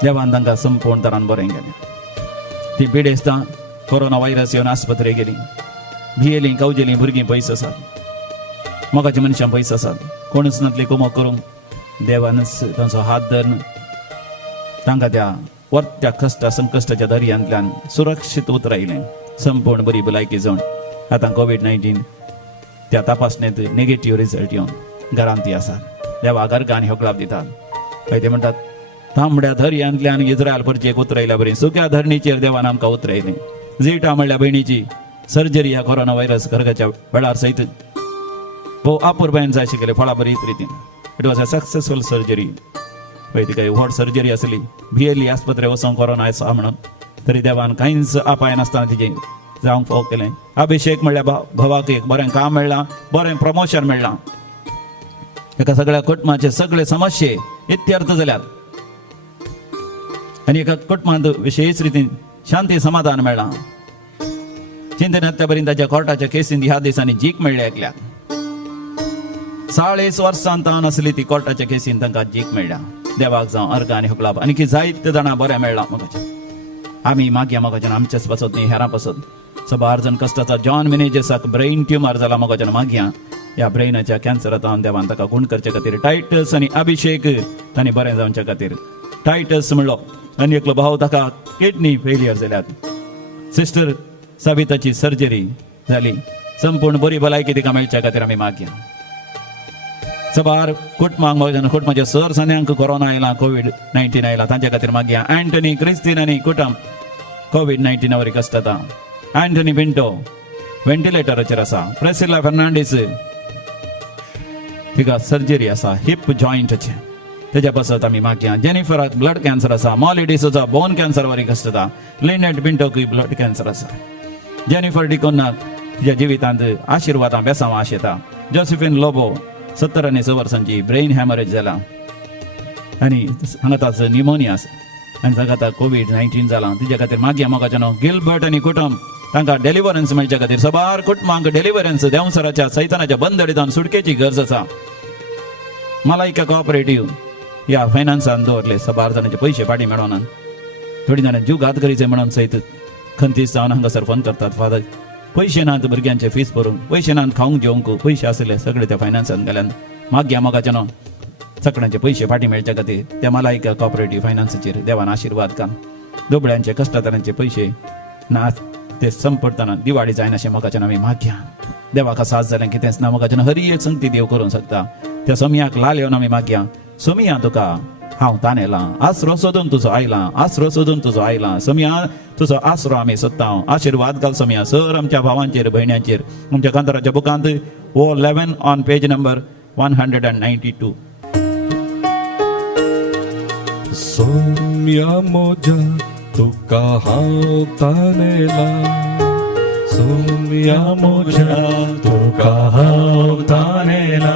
देवान तांकां संपूर्ण तरान बरें केलें. ती पिडेस्तां कोरोना व्हायरस येवन आस्पत्रे गेली. भियेलीं कवजेलीं भुरगीं पयस आसात. मोगाच्या मनशां पयस आसात. कोणूच नातली कुमक करूंक देवानच तांचो हात धरून तांकां त्या वर्त्या कश्ट संकश्टाच्या दर्यांतल्यान सुरक्षीत उतरायलें. संपूर्ण बरी भलायकी जावन आतां कोविड-19 त्या तपासणेंत नेगेटिव्ह रिजल्ट येवन घरांत ती आसात. देवा घरकान होकलाप दितात. खंय ते म्हणटात तांबड्या दर्यांतल्यान इस्रायल परचेक उतरायल्या बरी सुक्या धरणीचेर देवान आमकां उतरायलें. झीटा म्हणल्या भयणीची सर्जरी ह्या कोरोना व्हायरस घरगाच्या वेळार सयत भोव आपुरबायेन जाय शिकले फळा बरीत रितीन. It was a successful surgery. पळय ती काही व्हड सर्जरी आसली. भियेली आस्पत्रे वचोंक कोरोना आसा म्हणून तरी देवान कांयच अपाय नासतना तिजे जावंक फाव केलें. अभिषेक म्हणल्यार भावाक एक बरें काम मेळ्ळां, बरें प्रमोशन मेळ्ळां. एका सगळ्या कुटुंबाचे सगळे समस्ये इत्यर्थ जाल्यात आनी एका कुटुंबांत विशेष रितीन शांती समाधान मेळ्ळां. चिंतन हत्या पर्यंत ताच्या कोर्टाच्या केसींत ह्या दिसांनी जीक मेळ्ळी एकल्याक. 40 वर्सां तान आसली ती कोर्टाच्या केसीन तांकां जीक मेळ्ळ्या. देवाक जावं अर्घ आनी हुकलाप आनी जायते जाणां बरें मेळ्ळां. म्हाका आमी मागया मोगाच्यान आमचेच पासत न्ही हेरां पासत. सबार जण कश्टाचा जॉन मिनेजेसाक ब्रेन ट्युमर जाला मोगाच्यान मागया. ह्या ब्रेनाच्या कॅन्सरांत देवान ताका गुण करचे खातीर टायटस आनी अभिषेक तांणी बरें जावचे खातीर. टायटस म्हणलो आनी एकलो भाव ताका किडनी फेलियर जाल्यात. सिस्टर साबिताची सर्जरी जाली. संपूर्ण बरी भलायकी तिका मेळच्या खातीर आमी मागया. सबार कुटुंबाच्या सर सन्यांक कोरोना आयला, कोविड-19 आयला, तांच्या खातीर मागया. अँटनी क्रिस्तीन आनी कुटुंब कोविड-19 वरी कश्ट जाता. अँटनी पिंटो व्हेंटिलेटराचेर आसा. प्रेसिला फर्नांडीस तिका सर्जरी आसा हिप जॉइंटचे, तेज्या पासत आमी मागया. जेनिफराक ब्लड कॅन्सर आसा. मॉली डिसोजा बोन कॅन्सर वरी कश्ट जाता. लिनेट पिंटोक ब्लड कॅन्सर आसा. जेनिफर डिकोनाक तिच्या जिवितांत आशिर्वादां बेसांवां आशेता. जोसेफीन लोबो 70 वर्सांची ब्रेन हॅमरेज जाला आनी हांगा ताचो न्युमोनिया आसा आनी ताका आतां कोविड-19 जाला. तिच्या खातीर मागया मोगाच्यान गिलबर्ट आनी कुटुंब तांकां डेलिव्हरन्स मेळच्या खातीर. सबार कुटुंबांक डेलिव्हरन्स देंवसराच्या सैतानाच्या बंदडींतल्यान सुटकेची गरज आसा. मलायका कोऑपरेटिव्ह ह्या फायनान्सान दवरले. सबार जाणांचे पयशे फाटीं मेळोनात. थोडी जाणां जीव घात करीचे म्हणून सयत खंतीस जावन हांगासर फोन करतात. फादर पयशे नात भुरग्यांचे फीस भरूंक, पयशे नात खावंक जेवंक, पयशे आसले सगळे त्या फायनान्सान गेल्यान. मागया मोगाच्यान सगळ्यांचे पयशे फाटीं मेळच्या खातीर त्या मलायका कोऑपरेटिव्ह फायनान्साचेर देवान आशिर्वाद का. दोबळ्यांचे कश्टातारांचे पयशे नात ते संपडतना दिवाळी जायना अशें मोगाच्यान आमी मागया. देवाक साथ जालें कितेंच ना. मोगाच्यान हरी एक संगती देव करूंक शकता. त्या सोमयाक लाल येवन आमी मागया. सोमया तुका हांव तानेला, आसरो सोदून तुजो आयला, आसरो सोदून तुजो आयला. सोमया तुजो आसरो आमी सोदता. आशिर्वाद घाल सोमया सर आमच्या भावांचेर भयण्यांचेर. आमच्या कांताराच्या बुकांत वो 11 ऑन पेज नंबर 192. सोम्या मोजा तुका हांव तानेला. सोम्या मोजा तुका हांव तानेला.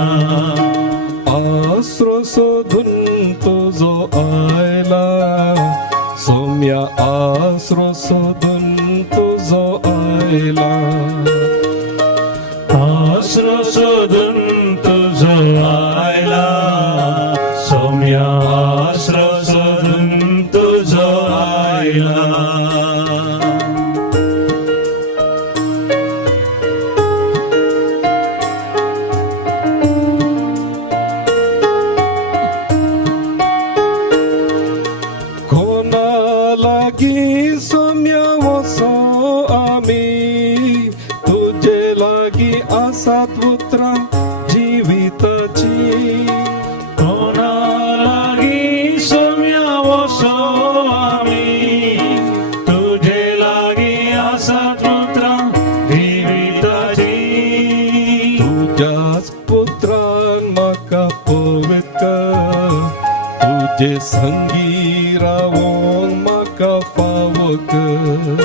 आसरो सोदून तुजो आयला. सोम्या आसरो सोदून तुजो आयला. आसरो सोदून तुजो आयला. सोम्या आसरो सोदून तुजो आयला. लागी सोम्या वसो आमी. तुजे लागी आसात उतरां जिविताची. कोणा लागी सोम्या वसो आमी. तुजे लागी आसात उतरां जिविताची. तुज्याच पुत्रान म्हाका पवित्र कर. तुजे संगी रावोंक म्हाका फावो कर.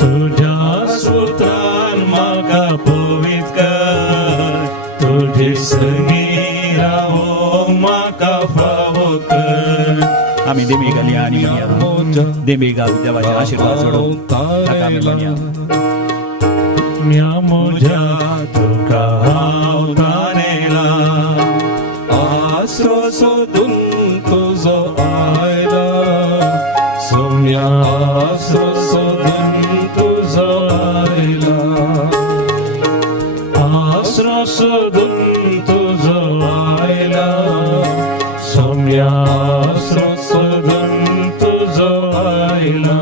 तुझ्या सुत्रान म्हाका पवित्र कर. तुझे संगी रावोंक म्हाका फावो कर. आमी देमी घालया आनी म्हणया. देमी घाल देवाचे आशिर्वाद सोडून ताका आमी म्हणया. म्या मोजा तुका हांव तानेला. आसरो सोदून तुजो आयला. सोम्या आसरो सोदून तुजो आयला. आसरो सोदून तुजो आयला. सोम्या आसरो सोदून तुजो आयला.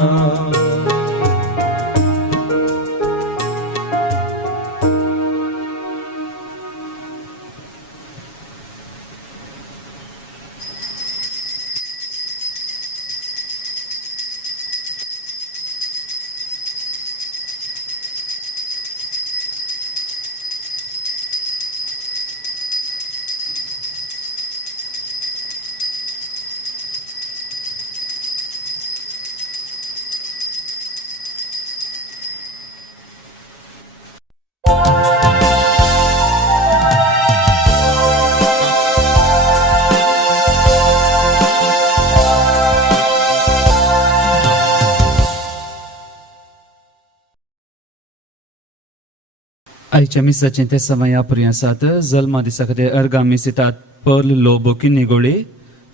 आयच्या मिसाचें ते समया पर्यंत आसात जल्मा दिसा खातीर अर्गां मिसितात पर्ल लोबोकी निगोळी,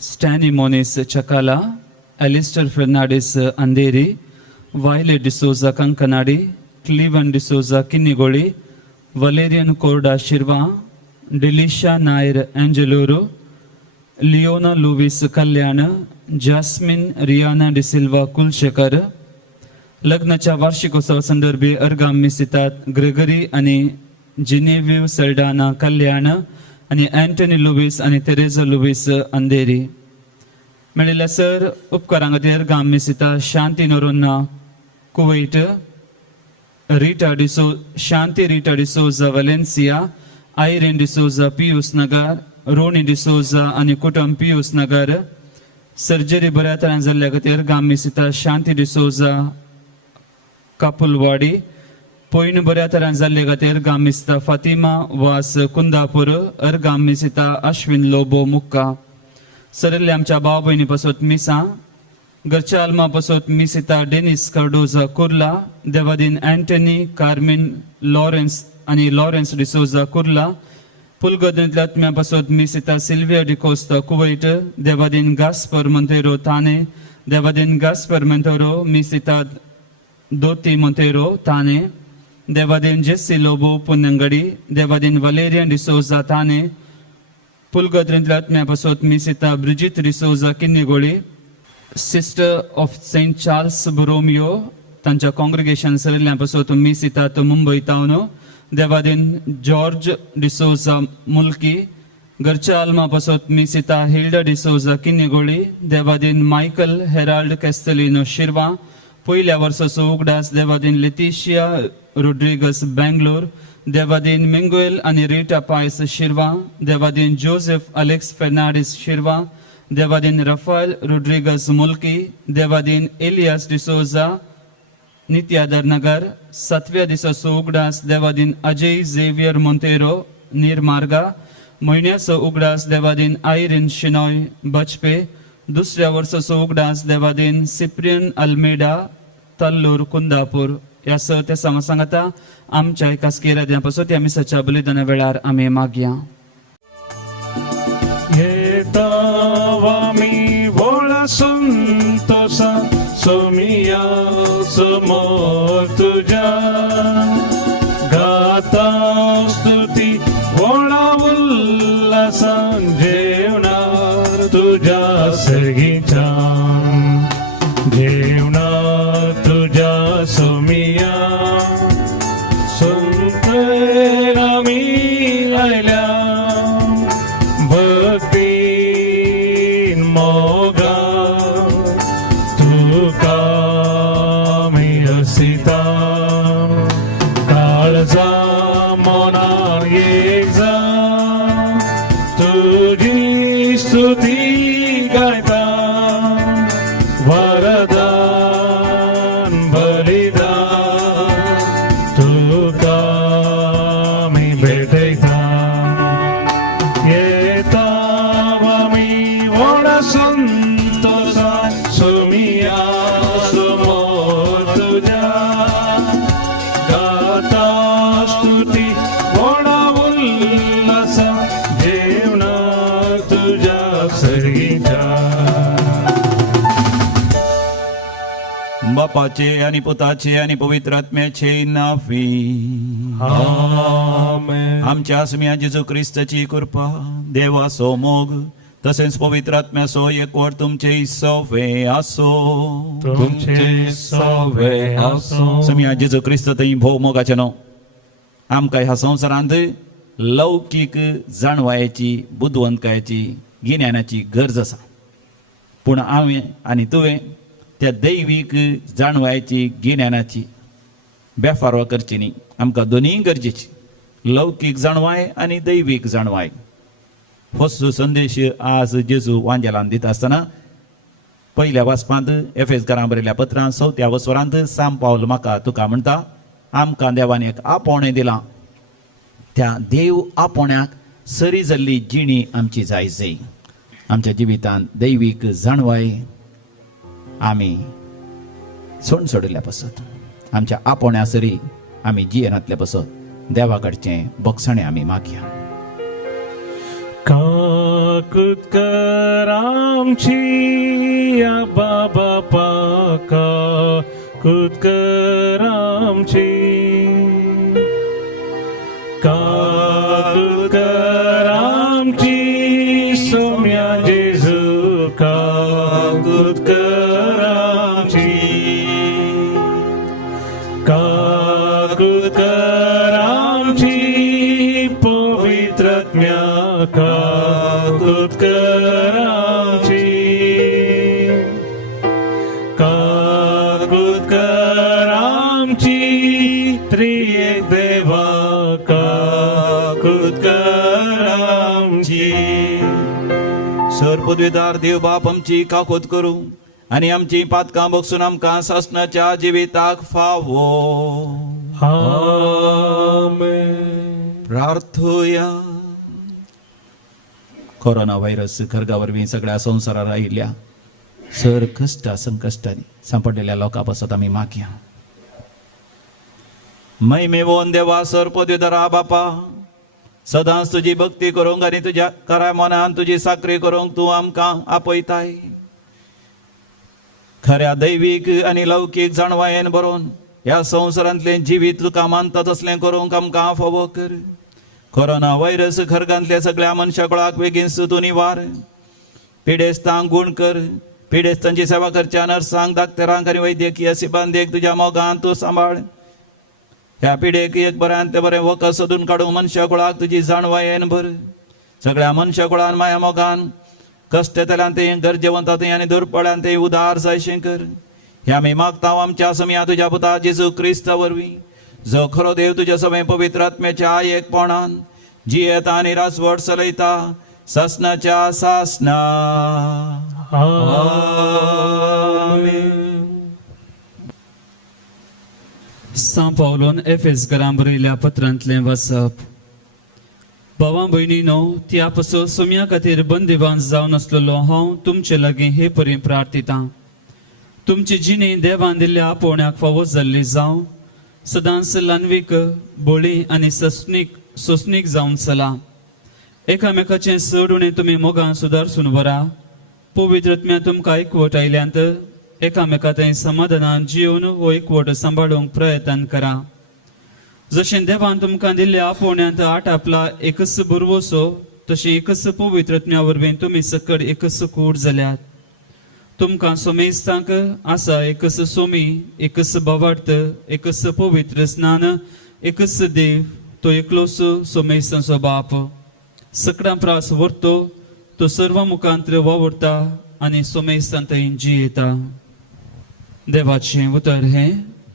Stany Monis Chakala, Alistair Fernandes Andheri, Violet D'Souza Kankanady, क्लीवन D'Souza Kinnigoli, Valerian Corda Shirva, Delisha Nair एंजलूरू, Leona Lewis Kalyan, Jasmine Riana D'Silva Kulshekar. लग्नाच्या वार्षिकोत्सवा संदर्भी अर्गां मिसितात ग्रेगरी आणि जिनेव्हिव सेल्डाना कल्याण आणि अँटनी लुविस आणि तेरेझा लुविस अंधेरी. मेळिल्ल्या सर उपकारां खातीर अर्गां मिसिता शांती नोरोन्ना कुवैट, शांती रिटा डिसोजा वलेन्सिया, आयरेन डिसोजा पियूस नगर, रोनी डिसोजा आणि कुटुंब पियूस नगर. सर्जरी बऱ्या तरेन जाल्ल्या खातीर अर्गां मिसिता शांती डिसोजा कापुलवाडी. पयन बऱ्या तरेन जाल्ले खातीर अर्गां मिसिता फातिमा वास कुंदापूर. अर्गां मिसिता अश्विन लोबो मुक्का. सरल्ले आमच्या भाव भयणी पासत मिसां घरच्या आल्मा पासत मिसिता डेनिस कार्डोजा कुर्ला. देवादीन अँटनी कार्मिन लॉरेन्स आणि लॉरेन्स डिसोजा कुर्ला. पुलगोदनींतल्या आत्म्या पासत मिसिता सिल्विया डिकोस्ता कुवैट. देवादीन गास्पर मोंतेरो ताने. देवादीन गास्पर मोंतेरो मिसिता दोती मोंतेरो ताने. देवादीन जेस्सी लोबो पुन्नंगडी. देवादीन वलेरियन डिसोजा ताने. पुलगोदनींतल्या आत्म्या पासत मिसिता Brigit D'Souza Kinnigoli. Sister of Saint Charles Borromeo तांच्या कॉंग्रिगेशन सरल्ल्या पासत मिसितात मुंबई टावन. देवादीन जॉर्ज डिसोजा मुल्की. घरच्या आल्मा पासत मिसिता हिल्डा डिसोजा किन्निगोळी. देवादीन मायकल हेराल्ड कॅस्टलिनो शिर्वा. पयल्या वर्साचो उगडास देवादीन लेतिशिया रोड्रिगस बेंगलोर. देवादीन मिंगुएल आणि रिटा पायस शिर्वा. देवादीन जोसेफ अलेक्स फेर्नांडीस शिर्वा. देवादीन राफाएल रोड्रिगस मुल्की. देवादीन एलियास डिसोजा नित्यादर नगर. 7व्या दिसाचो उगडास देवादीन अजय झेवियर मोंतेरो निर्मार्गा. म्हयन्याचो उगडास देवादीन आयरिन शिनॉय बचपे. दुसऱ्या वर्साचो उगडास देवादीन सिप्रियन अल्मेडा तल्लूर कुंदापूर. ह्या स त्या सांगता आमच्या कास्केराद्या पासून त्या मिसाच्या बलिदाना वेळार आमी मागया. येतावामी भोळा संतोषा सोमिया समोर तुझ्या. गाता स्तुती भोळा उल्हासा जेवणार तुझ्या सर्गीच्या. जेवणार तुझ्या सोमिया. संतेला मी आयल्या भक्तीन मोगा. तुका मी हसिता काळजा मनार एक जा. तुझी स्तुती गायता वरदान बलिदान तुका मी भेटयता. येतावा मी व्हडा संतोषा सोमिया समोर तुझ्या. गाता स्तुती व्हडा उल्हासा जेवणार तुझ्या सर्गीच्या. बापाचे आणि पुताचे आणि पवित्र आत्म्याचे नावी. आमेन. आमच्या आसम्या जेजू ख्रिस्ताची कृपा, देवाचो मोग तसेच पवित्र आत्म्याचो एकवट तुमचे सवे आसो. तुमचे सवे आसो. सम्या जेजू ख्रिस्त थंय भोव मोगाचे न्हू. आमकां ह्या संवसारांत लौकीक जाणवायेची बुद्धवंतकायेची गिन्यानाची गरज आसा. पूण हांवें आनी तुवें त्या दैवीक जाणवायेची गिन्यानाची बेफारवा करची न्ही. आमकां दोनीय गरजेची. लौकीक जाणवाय आनी दैवीक जाणवाय. हो संदेश आज जेजू वांजेलान दिता आसतना पयल्या वाचपांत एफेसकारां बरयल्या पत्रांत 4थ्या वसवरांत साम पावल म्हाका तुका म्हणटा आमकां देवान एक आपोवणें दिलां. त्या देव आपोवण्याक सरी जाल्ली जिणी आमची जायजय. आमच्या जिवितांत दैवीक जाणवाय आमी सोडल्या पासत आमच्या आपोवण्या सरी आमी जियेनातले पासत देवा कडचें बक्षणे आमी मागया. काकूत कर आमची आबा बापा, काकूत कर आमची, काकूत कर आमची सोम्या जेजू, काकूत कर आमची, काकूत कर आमची पवित्रात्म्या, काकूत कर आमची, काकूत कर आमची त्रिएक देवा, काकूत कर आमची. सर पदवीदार देव बाप आमची काकोत करू आणि आमची पातकां बक्षून आमकां सासणाच्या जिविताक फावो. आमेन. प्रार्थुया. कोरोना व्हायरस खरगा वरवीं सगळ्या संवसारार आयिल्ल्या सर कश्टा संकश्टांनी सांपडलेल्या लोकां पासत आमी मागया. मैमेवोन देवा सर पदवीदारा बापा, सदांच तुजी भक्ती करूंक आनी तुज्या खऱ्या मनान तुजी साखरी करूंक तूं आमकां आपयताय. खऱ्या दैवीक आनी लौकीक जाणवायेन बरोवन ह्या संवसारांतलें जिवीत तुका मानता तसलें करूंक आमकां फावो कर. कोरोना व्हायरस खरगांतल्या सगळ्या मनशाकुळाक बेगीन सुतून निवार. पिडेस्तांक गुण कर. पिडेस्तांची सेवा करच्या नर्सांक, डाक्टरांक आनी वैद्यकीय सिबांदेक तुज्या मोगान तूं सांबाळ. ह्या पिडेक एक बऱ्यांतले बरें वखद सोदून काडूंक मनशाकुळाक तुजी जाणवायेन भर. सगळ्या मनशाकुळान माया मोगान कश्टतल्यांतय गरजेवंतांतय आनी दुर्बळ्यांतय उदार जायशें कर. ह्या आमी मागता आमच्या समिया तुज्या पुता जेजू क्रिस्ता वरवीं, जो खरो देव तुज्या समें पवित्र आत्म्याच्या एकपणान जियेता आनी रासवट चलयता सासणाच्या सासना. सांत पावलोन एफेसकारांक बरयल्या पत्रांतलें वाचप. भावां भयणीनो, त्या पासून सुम्या खातीर बंदिवान जावन आसलेलो हांव तुमचे लागीं हे परी प्रार्थितां. तुमची जिणी देवान दिल्ल्या आपोवण्याक फावो जाल्ली जावं, सदांच लान्वीक, बोळी आनी सोसणीक जावन चला. एकामेकाचें चड उणें तुमी मोगान सुदारसून व्हरा. पवित्र आत्म्या तुमकां एकवट आयल्यांत एकामेका थंय समाधानान जिवन हो एकवट सांबाळूंक प्रयत्न करा. जशें देवान तुमकां दिल्ल्या आपोवण्यांत आपला एकच बुरवोसो, तशें एकच पवित्र आत्म्या वरवीं तुमी सकट एकच कूड जाल्यात. तुमकां सोमेस्तांक आसा एकच सोमी, एकच बावार्थ, एकच पवित्र स्नान, एकच देव, तो एकलोच सोमेस्तांचो बाप. सकडां प्रास व्हरतो, तो सर्व मुखांत वावुरता आनी सोमेस्तांतय जियेता. देवाचें उतर हे.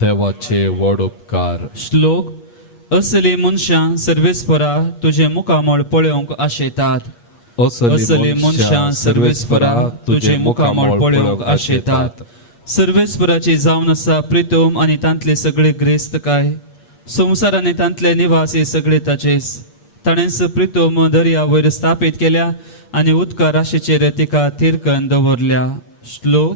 देवाचे व्हड उपकार. श्लोक. असली मनशां सर्वेस्परा तुझे मुखामळ पळोवंक आशेतात. असली मनशां सर्वेस्परा तुझे मुखामळ पळोवंक आशेतात. सर्वेस्पराची जावन आसा प्रितोम आनी तांतले सगळे ग्रेस्त काय. संवसार आनी तांतले निवास हे सगळे ताचेच. ताणेंच प्रितोम दर्या वयर स्थापीत केल्या आनी उदका राशेचेर तिका तिरकन दवरल्या. श्लोक.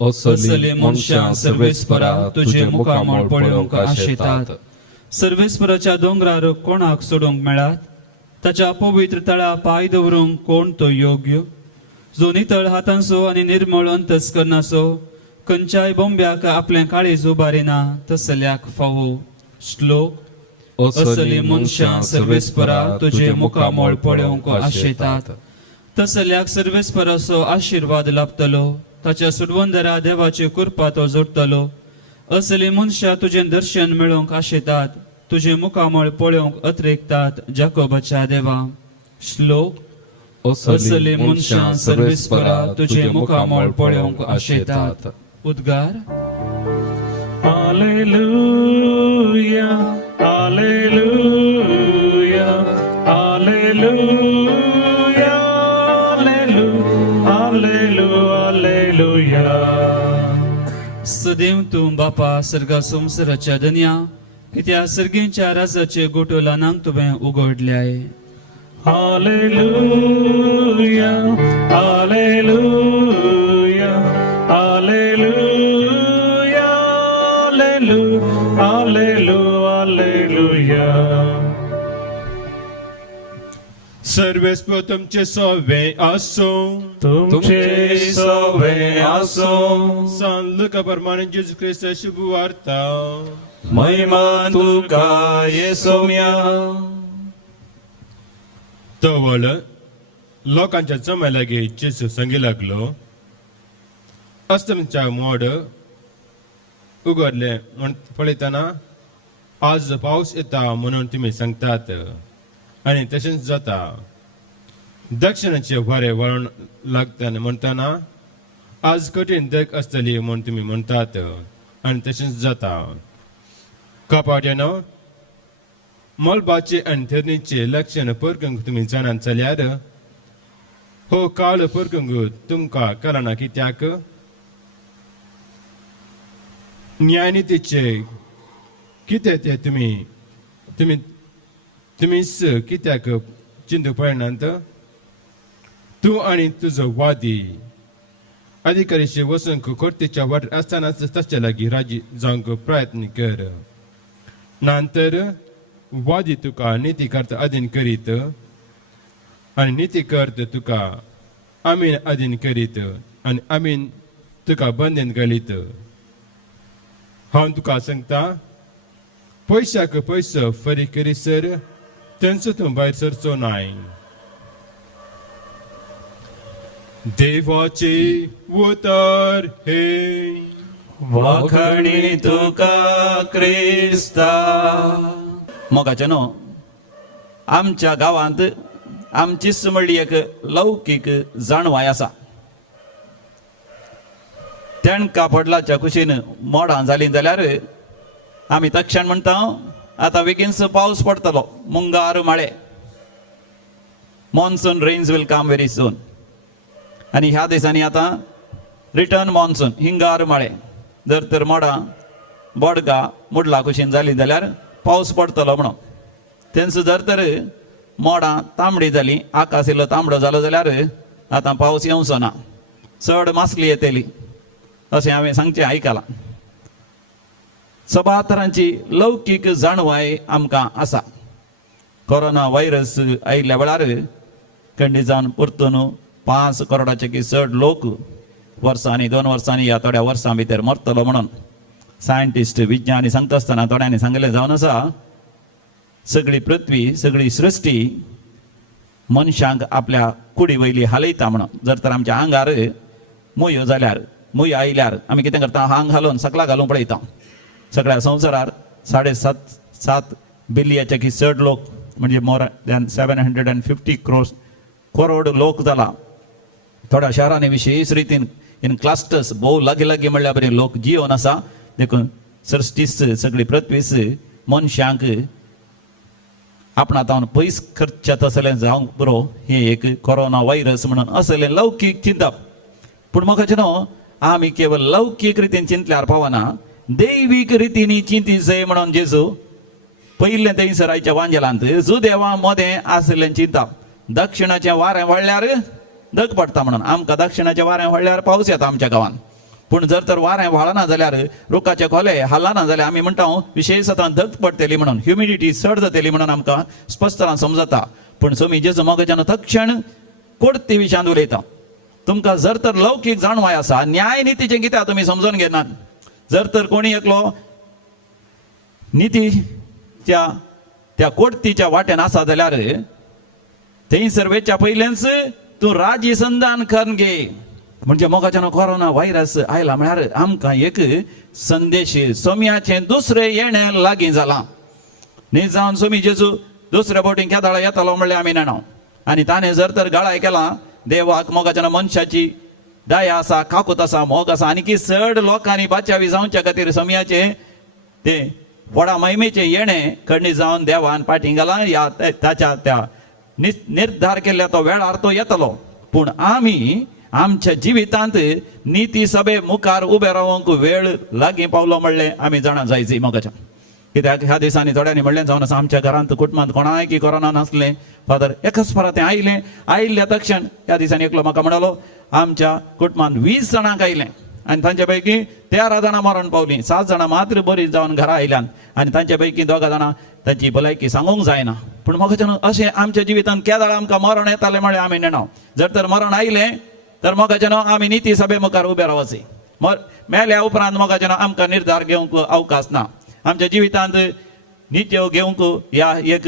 असली मनशां सर्वेस्परा तुझे मुखामळ पळोवंक आशेतात. सर्वेस्पराच्या दोंगरार कोणाक सोडूंक मेळात? ताच्या पवित्र तळा पाय दवरूंक कोण तो योग्य? जो नितळ हातांचो आनी निर्मळ अंतस्करणाचो, खंयच्याय बोंब्याक आपलें काळीज उबारिना तसल्याक फावो. श्लोक. असली मनशां सर्वेस्परा तुझे मुखामळ पळोवंक आशेतात. तसल्याक सर्वेस्पराचो आशिर्वाद लाभतलो. ताच्या सुडवंदरा देवाची कृपा तो जोडटलो. असली मनशां तुजें दर्शन मेळोवंक आशेतात. तुझे मुखामळ पळोवंक अत्रेकतात जाकोबाच्या देवा. श्लोक. असली मनशां सर्वेस्परा तुझे मुखामळ पळोवंक आशेतात. उद्गार. Alleluia, Alleluia, Alleluia, Alleluia, Alleluia. सदैव तूं बापा सर्गा संवसाराच्या धन्या, कित्या सर्गेच्या राजाचे गोटोलांक तुवें उगडल्याय. Alleluia, Alleluia, Alleluia, Alleluia, Alleluia, hallelujah सर्वेस्व तुमचे सोवे असो तुमचे सवे असो सांग परमाने जेजू ख्रिस्त शुभ वार्ता महिमा तुका येसोम्या तो वळ लोकांच्या जमाय लागी जेजू सांगी लागलो अस्तमच्या मोड उगडले म्हण पळयतना आज पाऊस येता म्हणून तुम्ही सांगतात आणि तसेच जाता दक्षिणाचे वारे वळण लागताना म्हणताना आज कठीण देख असतली म्हणून तुम्ही म्हणतात आणि तसेच जाता कपाट्यानो मलबाचे आणि थरणीचे लक्षण परकंग तुम्ही जाणान चल्यार हो काळ परकंग तुमका कळना कित्याक न्यायनीतीचे कितें ते तुम्ही तुम्ही तुम्हीच कित्याक चिंतू पडनात तू आणि तुझो वादी अधिकारीचे वचूंक कोर्टीच्या वाटेर आसतनाच ताचे लागीं राजी जावंक प्रयत्न कर नंतर वादी तुका नीती करता अधीन करीत आणि नीती करत तुका आमीन अधीन करीत आणि आमीन तुका बंदीन घालीत हांव तुका सांगता पयशाक पयसो फारीक करीसर तांचो तूं भायर सरचो नाय देवाचे उतर हे वखणी तुका क्रिस्ता मोगाचे न्हू आमच्या गांवांत आमचीच म्हणली एक लौकीक जाणवाय आसा तेणका पडलाच्या कुशीन मोडां जालीं जाल्यार आमी तक्षण म्हणटा आतां बेगीनच पावस पडटलो मुंगार माळे monsoon rains will come very soon आनी ह्या दिसांनी आतां रिटर्न मॉन्सून हिंगार माळे जर तर मोडां बोडगा मुडला कुशीन जालीं जाल्यार पावस पडटलो म्हणून तेंच जर तर मोडां तांबडी जालीं आकाश इल्लो तांबडो जालो जाल्यार आतां पावस येवचो ना चड मासली येतली अशें हांवें सांगचें आयकलां सभा तरांची लौकीक जाणवाय आमकां आसा कोरोना व्हायरस आयिल्ल्या वेळार खंडीत जावन परतून 5 करोडाचे चड लोक वर्सांनी 2 वर्सांनी या थोड्या वर्सां भितर मरतलो म्हणून सायंटिस्ट विज्ञानी सांगता आसतना थोड्यांनी सांगलें जावन आसा सगळी पृथ्वी सगळी सृश्टी मनशांक आपल्या कुडी वयली हालयता म्हणून जर तर आमच्या आंगार मुयो जाल्यार मुयो आयल्यार आमी कितें करता आंग घालून सकला घालून पळयता सगळ्या संवसारार 7.5 बिलियनाचे चड लोक म्हणजे मोर दॅन 750 करोड लोक जाला थोड्या शारांनी विशेष रितीन इन क्लस्टर्स भोव लागीं लागीं म्हणल्यार बरें लोक जिवन आसा देखून सृश्टीच सगळी पृथ्वीच मनशांक आपणातावन पयस खर्चात असलें जावंक बरो हे एक कोरोना व्हायरस म्हणून असलें लौकीक चिंतप पूण म्हाका न्हू आमी केवळ लौकीक रितीन चिंतल्यार पावना दैवीक रितीनी चिंती जाय म्हणून जेजू पयलें थंयसराच्या वांजेलांत जुदेवा मोदें आसलें चिंतप दक्षिणाचें वारें वळल्यार दग पडटा म्हणून आमकां दक्षिणाचें वारें वळल्यार पावस येता आमच्या गांवांत पूण जर तर वारें व्हाळना जाल्यार रुखाचे खोले हालना जाल्यार आमी म्हणटा विशेश आतां दग पडटली म्हणून ह्युमिडिटी चड जातली म्हणून आमकां स्पश्टतान समजता पूण सोमी जेजू मोगाच्यान तक्षण कोर्टी विशयांत उलयता तुमकां जर तर लौकीक जाणवाय आसा न्याय नितीचें कित्याक तुमी समजून घेनात जर तर कोणी एकलो नितीच्या त्या कोर्टीच्या वाटेन आसा जाल्यार थंयसर वेच्या पयलेंच तूं राजी संधान करून घे म्हणजे मोगाच्यान कोरोना व्हायरस आयला म्हळ्यार आमकां एक संदेश सोम्याचें दुसरें येणें लागीं जालां न्ही जावन सोमी जेजू दुसऱ्या बोटीन केदाळा येतालो म्हणल्यार आमी नेणो आनी ताणें जर तर गाळाय केला देवाक मोगाच्यान मनशाची दया आसा काकूत आसा मोग आसा आनी चड लोकांनी बाचावी जावच्या खातीर सोम्याचे ते व्हडा महिमेचे येणें खंडीत जावन देवान फाटीं घाला या ताच्या त्या निर्धार केल्ल्या तो वेळार तो येतलो पूण आमी आमच्या जिवितांत निती सभे मुखार उबे रावंक वेळ लागीं पावलो म्हणलें आमी जाणा जायची मोगाच्या कित्याक ह्या दिसांनी थोड्यांनी म्हणलें जावन आसा आमच्या घरांत कुटुंबांत कोणाय की कोरोना नासलें फादर एकच परत तें आयिल्ल्या तक्षण ह्या दिसांनी एकलो म्हाका म्हणलो आमच्या कुटुंबांत 20 जाणांक आयलें आणि तांच्यापैकी 13 जाणां मरण पावली, 7 जाणां मात्र बरी जावन घरा आयल्यान आणि तांच्यापैकी 2 जाणां तांची भलायकी सांगूंक जायना. पूण म्हाका अशें आमच्या जिवितांत केदाळ आमकां मरण येतालें म्हळ्यार आमी नेणो. जर तर मरण आयलें तर म्हाका आमी निती सभे मुखार उबे रावचे. मेल्या उपरांत म्हाका आमकां निर्धार घेवंक अवकाश ना. आमच्या जिवितांत नित्य घेवंक ह्या एक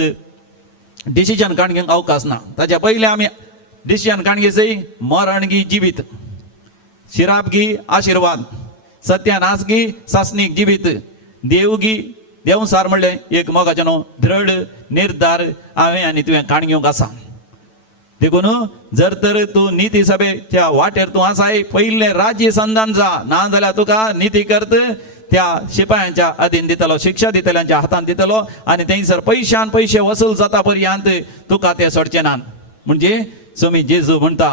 डिसिजन काडूंक अवकाश ना. ताच्या पयलीं आमी डिसिजन काडूंक मरण गी जिवीत, शिराप गी आशिर्वाद, सत्यानाश गी सासनीक जिवीत, देव गी देवसार म्हणलें एक मोगाचें दृढ निर्धार हांवें आनी तुवें काडून घेवंक आसा. देखून जर तर तूं निती सभेच्या वाटेर तूं आसाय, पयलें राज्य संधान जा, ना जाल्यार तुका निती करत त्या शिपायांच्या अधीन दितलो, शिक्षा दितल्यांच्या हातांत दितलो आनी थंयसर पयशे वसूल जाता पर्यंत तुका ते सोडचे ना. म्हणजे स्वामी जेजू म्हणटा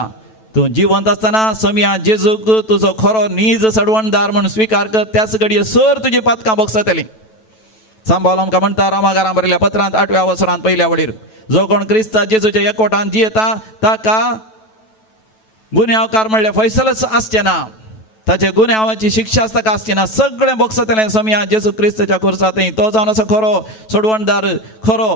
तूं जिवंत आसतना सोम्या जेजूक तुजो खरो नीज सडवणदार म्हणून स्विकार कर, त्याच घडये सर तुजी पातकां बोगसतलीं. सांबाळ आमकां म्हणटा रामागारां बरयल्या पत्रांत 8व्या वसरांत पयल्या वडीर, जो कोण क्रिस्ता जेजूच्या एकवटान जियेता ताका गुन्यांवकार म्हणल्यार फैसलच आसचे ना, ताचे गुन्यांवाची शिक्षा ताका आसची ना. सगळें बोगसतलें सोम्या जेजू क्रिस्ताच्या खुर्सांत तो जावन असो खरो सोडवणदार, खरो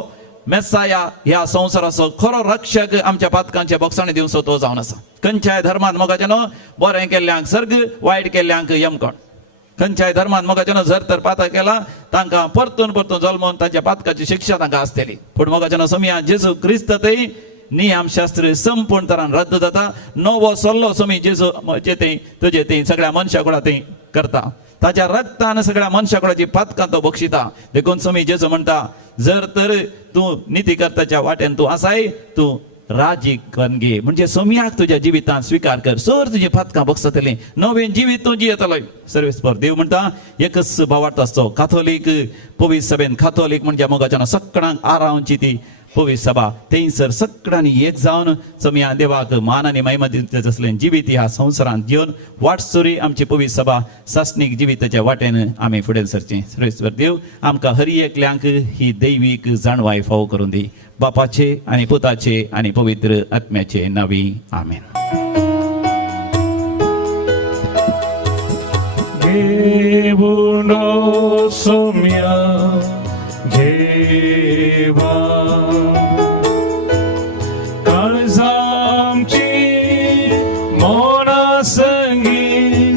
मेस्साया ह्या संवसाराचो खरो रक्षक आमच्या पातकांचे बोगसाणे दिवचो तो जावन आसा. खंयच्याय धर्मांत मोगाचें बरें केल्ल्यांक सर्ग, वायट केल्ल्यांक यमकोण. खंयच्याय धर्मांत मोगाचें जर तर पातक केला तांकां परतून जल्मोवन तांच्या पातकाची शिक्षा तांकां आसतली. पूण मोगाचें सोम्या जेजू क्रिस्त थंय नियम शास्त्र संपूर्ण तरान रद्द जाता. नवो सल्लो सोमी जेजू तुजे थंय सगळ्या मनशा कुळा थंय करता. ताच्या रक्तान सगळ्या मनशा कुळाची पातकां तो बक्षिता. देखून सोमी जेजू म्हणटा जर तर तूं निती करताच्या वाटेन तूं आसाय, तूं राजी कणगे म्हणजे सोम्याक तुज्या जिवितांत स्विकार कर, सर तुजी पातकां बगसतलीं, नवें जिवीत तूं जियेतलो. सर्वेस्पर देव म्हणटा एकच भावार्थ आसचो. काथोलीक पवित्र सभेन काथोलीक म्हणजे मोगाच्या सगळ्यांक आरावची ती पवित्र सभा, थंयसर सगळ्यांनी एक जावन सोम्या देवाक मान आनी महिमा दिवचें असलें जिवीत ह्या संवसारांत जिवन वाटसुरी आमची पवित्र सभा सासनीक जिविताच्या वाटेन आमी फुडें सरचें. सर्वेस्वर देव आमकां हरी एकल्यांक ही दैवीक जाणवाय फावो करून दी. बापाचे आनी पुताचे आनी पवित्र आत्म्याचे नांवी आमेन. घेवून सोम्या घेवा काळजामची मोना संगी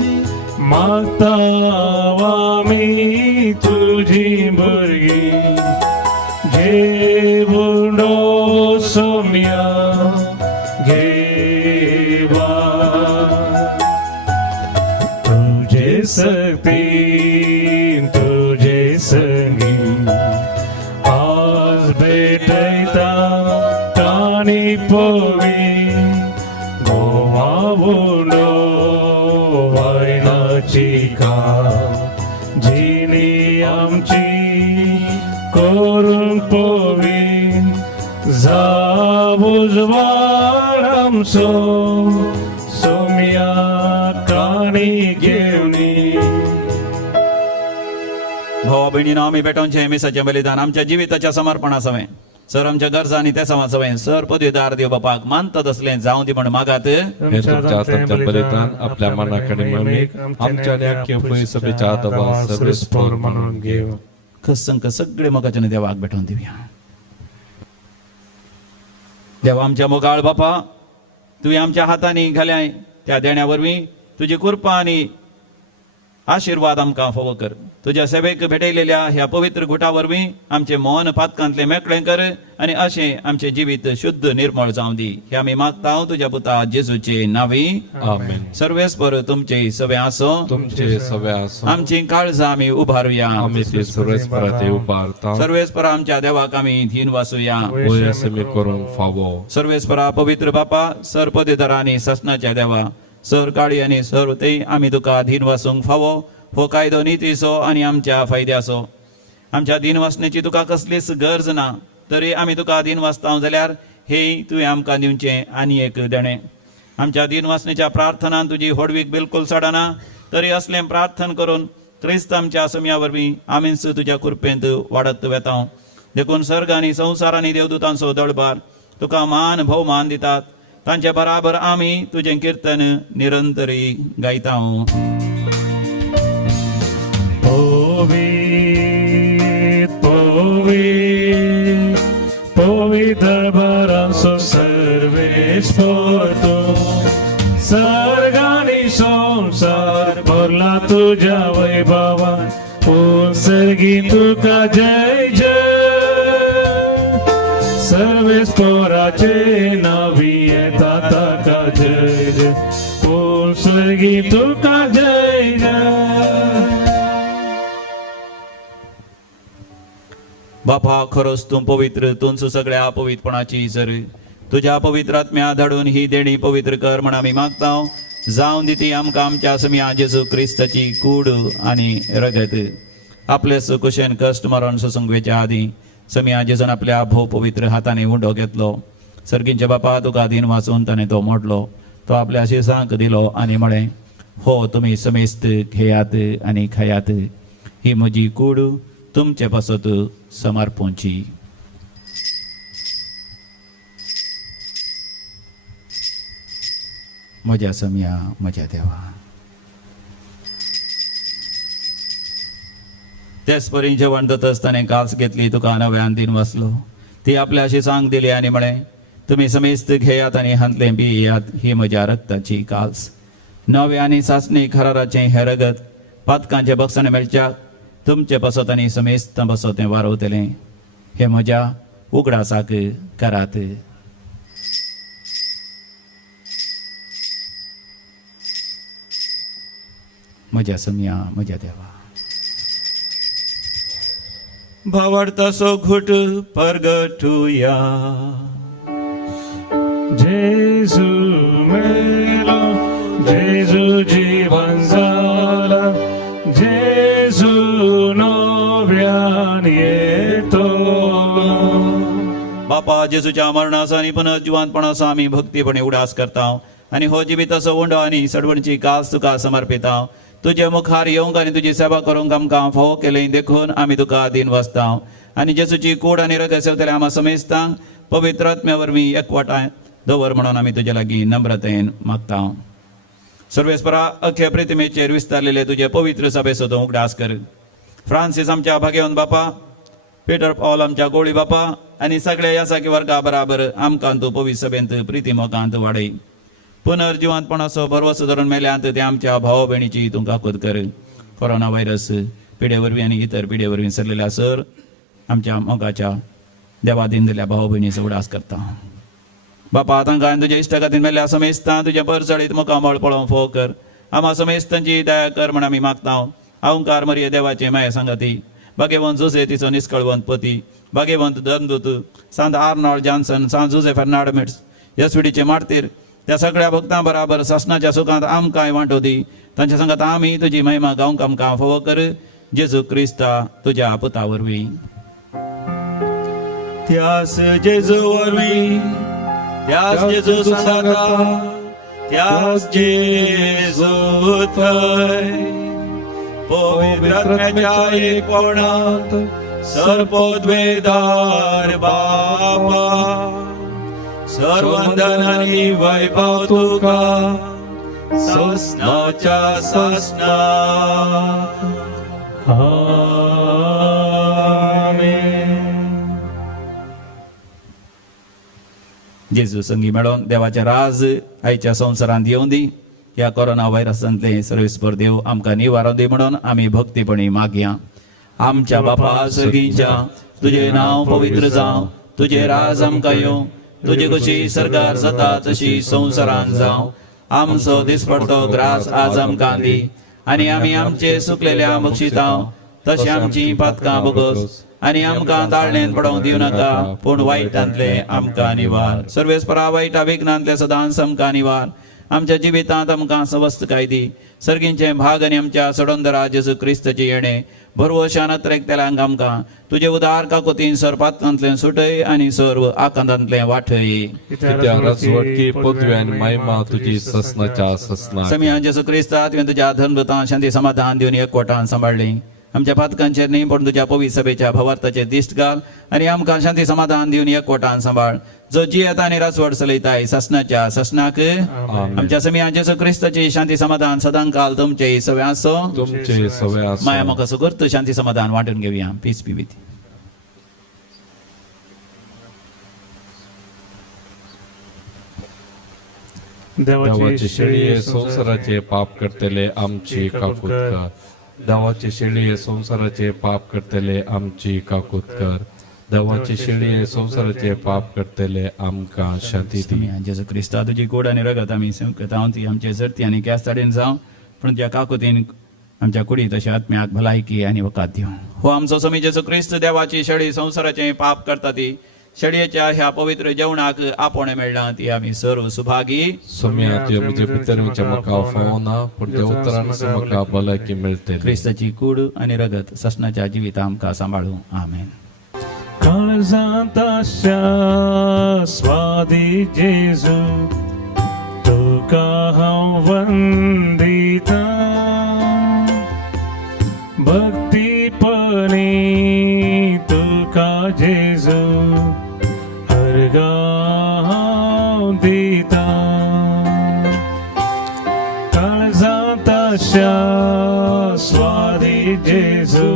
मागतावा मी तुझी भुरगी. घेवून सोम्या घेवा तुझे सक्ती तुझे संगी आज भेटैता तानी पोवी गोवावून वायनाची का जिनी आमची करून पोवी जावुजवाड आमचो सोम्या काणी घेवनी. भावा भयणीनो आमी भेटोवचें मिसाचें बलिदान आमच्या जिविताच्या समर्पणा सवें. सर आमच्या गरजा आनी त्या सवें सर पदवीदार देव बापाक मानता तसलें जावं दी म्हण मागात. हे तुमच्या आत्म्याच्या बलिदान आपल्या मनाकडे ममीक आमच्या नेमके सभेच्या आदवा सर्वस्फोर म्हणून घेव. खसंक सगळे मोगाचें देवाक भेटोवन दिवया. देवा आमच्या मोगाळ बापा तुवें आमच्या हातांनी घाल्याय त्या देण्या वरवीं तुजी कृपा आनी आशिर्वाद आमकां फावो कर. तुज्या सेवेक भेटयलेल्या ह्या पवित्र गुटा वरवीं आमचे मन पातकांतले मेकळें कर आनी अशें आमचें जिवीत शुद्ध निर्मळ जावं दी. हे आमी मागता तुज्या पुता जेजूचे नांवी आमेन. सर्वेस्पर तुमचे सवे आसो, तुमचे सवे आसो. आमची काळजां आमी उबारुया. आमी ते सर्वेस्पराते उबारता. सर्वेस्पर आमच्या देवाक आमी धीन वासुया. वयर समी करूंक फावो. सर्वेस्परा पवित्र बापा सर पदवीदारा आनी ससनाच्या देवा सर काळी आनी सर ते आमी तुका धीन वासूंक फावो. हो कायदो नितीचो आनी आमच्या फायद्याचो. आमच्या दिन वासनेची तुका कसलीच गरज ना, तरी आमी तुका दिन वाचता जाल्यार हे तुवें आमकां दिवचें आनी एक देणें. आमच्या दिन वासनेच्या प्रार्थनान तुजी होडवीक बिलकुल सडना, तरी असलें प्रार्थना करून क्रिस्त आमच्या सोम्या वरवीं आमीच तुज्या कृपेंत वाडत वेता. देखून सर्ग आनी संवसार आनी देवदूतांचो दळबार तुका मान भोवमान दितात. तांचे बराबर आमी तुजें किर्तन निरंतरी गायता. Povit, povit darbaraंचो सर्वेश पोरतो सर्गानी संसार भरला तुझ्या वैभवान सर्गी तुका जय जय सर्वेश पोराचे नावी येता ताका जय जय स्वर्गी तुका जय जय बापा खरोच तू पवित्र तूच सगळ्या अपवित्रपणाची सर तुझ्या पवित्र आत्म्या धाडून ही देणी पवित्र कर म्हण आम्ही मागता जाऊन दिती आमकां आमच्या समिया जेजू क्रिस्ताची कूड आणि रगत आपले कुशेन कष्ट मरण सुसंगवेच्या आधी समिया जेजून आपल्या भोव पवित्र हाताने उंडो घेतलो सर्गींचे बापा तुका दिन वाचून ताणे तो मोडलो तो आपल्या शिसांक दिलो आणि म्हळे हो तुम्ही समेस्त घेयात आणि खायात ही म्हजी कूड तुमचे पासत समर्पूंची म्हज्या समिया म्हज्या देवा तेच परी जेवण दत असताना कास घेतली तुका नव्यान दिन वाचलो ती आपल्याशी सांग दिली आणि म्हणे तुम्ही समेस्त घेयात आणि हंतले पियात ही म्हज्या रक्ताची कास नवे आणि सासणी खराराचे हे रगत पातकांचे बक्षण मेळच्या तुमचे बसत आणि समेस्त बसत वारवतले हे म्हज्या उगडासाक करात म्हज्या समिया म्हज्या देवा भावार्थाचो घुट परगटुया जेजू मेलो जेजू जीवन जाला जेजू नव्यान येतो बापा जेजूच्या मरणाचा आणि पुनर्जीवानपणाचा आम्ही भक्तीपणे उडास करता आणि हो जिविताचो उंडो आणि सडवणची कास तुका समर्पिता तुझे मुखार येवंक आणि तुझी सेवा करूंक आमकां फावो केले देखून आम्ही तुका दिन वाचता आणि जेजूची कूड आणि रगत सेवतले आम्हा समेस्तांक पवित्र आत्म्या वरवीं एकवटाय दवर म्हणून आम्ही तुझ्या लागीं नम्रतेन मागता सर्वेस्परा अख्ख्या प्रतिमेचेर विस्तारलेले तुझे पवित्र सभेचो तूं उगडास कर फ्रांसीस आमच्या भाग्यवान बापा पीटर पॉल आमच्या गोळी बापा आणि सगळ्या यासाकी वर्गा बराबर आमकां तूं पवित्र सभेंत प्रितीमोगांत वाडय पुनर्जीवानपणाचो भरवसो धरून मेल्यांत ते आमच्या भाव भयणीची तूं काकूत कर कोरोना व्हायरस पिडे वरवीं आनी इतर पिडे वरवीं सरलेल्या सर आमच्या मोगाच्या देवा दिलेल्या भाव भयणीचो उडास करता बापा तांकां तुज्या इश्टा खातीर मेल्ल्या समेस्तां तुज्या परसळीत मुखामळ पळोवन फोव कर आम्हा समेस्तांची दया कर म्हण आमी मागता अहंकार मरिये देवाचे माये सांगती भाग्यवंत जोसे तिचो निश्कळवंत पती भाग्यवंत दंदूत सांत आर्नॉल्ड जॉन्सन सांत जोसे फेर्नांडो येसुडीचे मार्तीर त्या सगळ्या भक्तां बराबर सासणाच्या सुखांत आमकांय वांटो दी तांच्या सांगात आमी तुजी महिमा गावंक आमकां फोव कर जेजू क्रिस्ता तुज्या पुता वरवीं त्यास जेजू वरवीं त्यास जेजू सांगता त्यास जेजू थंय पवित्र आत्म्याच्या एकपणांत सर्पोद्वेदार बापा सर्वंदन आणि वैभव तुका सस्नाच्या सस्ना जेजू संगी मेळोन देवाचे राज आयच्या संवसारांत येवं दी ह्या कोरोना व्हायरसांतले सर्वेस्पर देव आमकां निवारो दी म्हणून आमी भक्तीपणी मागया आमच्या बापा सर्गीच्या तुझे नांव पवित्र जावं तुझे राज आमकां येवं तुझी कशी सरकार जाता तशी संवसारांत जावं आमचो दिसपडतो ग्रास आज आमकां दी आनी आमी आमचे सुकलेल्या बक्षितांव तशी आमची पातकां बोगस आनी आमकां ताळणेंत पडोवंक दिवं नाका पूण वायटांतले आमकां निवार सर्वेस्परा वायटा विघ्नांतले सदांच आमकां निवार आमच्या जिवितांत आमकां सवस्थकाय दी सर्गींचे भाग आनी आमच्या सडोंदरा जेजू क्रिस्ताचे येणे भरवशान एकतेल्यांक आमकां तुजे उदार काकुतीन सर पातकांतले सुटय आनी सर्व आकांतांतले वाठय त्या राजवटी पदवी आणि महिमा तुझी ससनाच्या ससना समिया जेजू क्रिस्ता तुवें तुज्या धर्मदूतां शांती समाधान दिवन एकवटान सांबाळली आमच्या पातकांचेर न्ही पण तुज्या पवित्र सभेच्या भवार्थाचेर दिश्ट घाल आनी आमकां शांती समाधान दिवन एकवटान सांबाळ जो जियेता आनी रासवड चलयताय ससनाच्या ससनाक आमच्या समिया जेसू क्रिस्ताची शांती समाधान सदांकाल तुमचे सवे आसो तुमचे सवे आसो. माया म्हाका सुगर्त शांती समाधान वांटून घेवया. पीस बी विथ देवाची शेळी संसाराचे पाप करतले आमची काकूत कर. देवाची शेळी संसाराचे पाप करतले आमची काकूत कर. देवाची शेळी संसाराचे पाप करतले आमकां शांती दी. जेसू क्रिस्ता तुजी गोड आनी रगत आमी हांव ती आमचे सर्ती आनी केस्ताडेन जावं पण त्या काकुतीन आमच्या कुडी तशें आत्म्याक भलायकी आनी वकात दिवं. हो आमचो समी जेसू क्रिस्त देवाची शेळी संसाराचे पाप करता ती शेळयेच्या ह्या पवित्र जेवणाक आपण मेळ्ळा ती आमी सर्व सुभागी. सोम्या तुझ्या म्हजे पितरांच्या म्हाका फावना पण त्या उत्तरान म्हाका भलायकी मेळटली. क्रिस्ताची कूड आनी रगत ससनाच्या जिविता आमकां सांबाळूं. आमेन. काळजांत आशा स्वादी जेजू तुका हांव वंदिता भक्तीपणी तुका जेजू अर्गा हांव दिता. काळजांत आशा स्वादी जेजू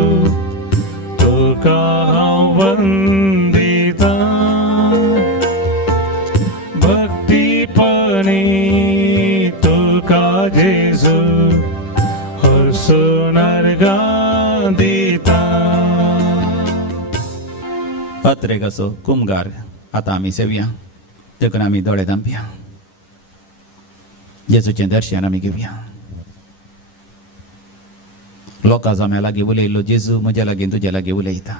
तुका हांव वंदिता भक्तीपणी तुका जेजू हरसून अर्गा दिता. पत्रेक असो कुमगार आतां आमी सेवया देखून आमी दोळे धांपया जेजूचें दर्शन आमी घेवया. लोकां जम्या लागीं उलयल्लो जेजू म्हज्या लागीं तुज्या लागीं उलयता.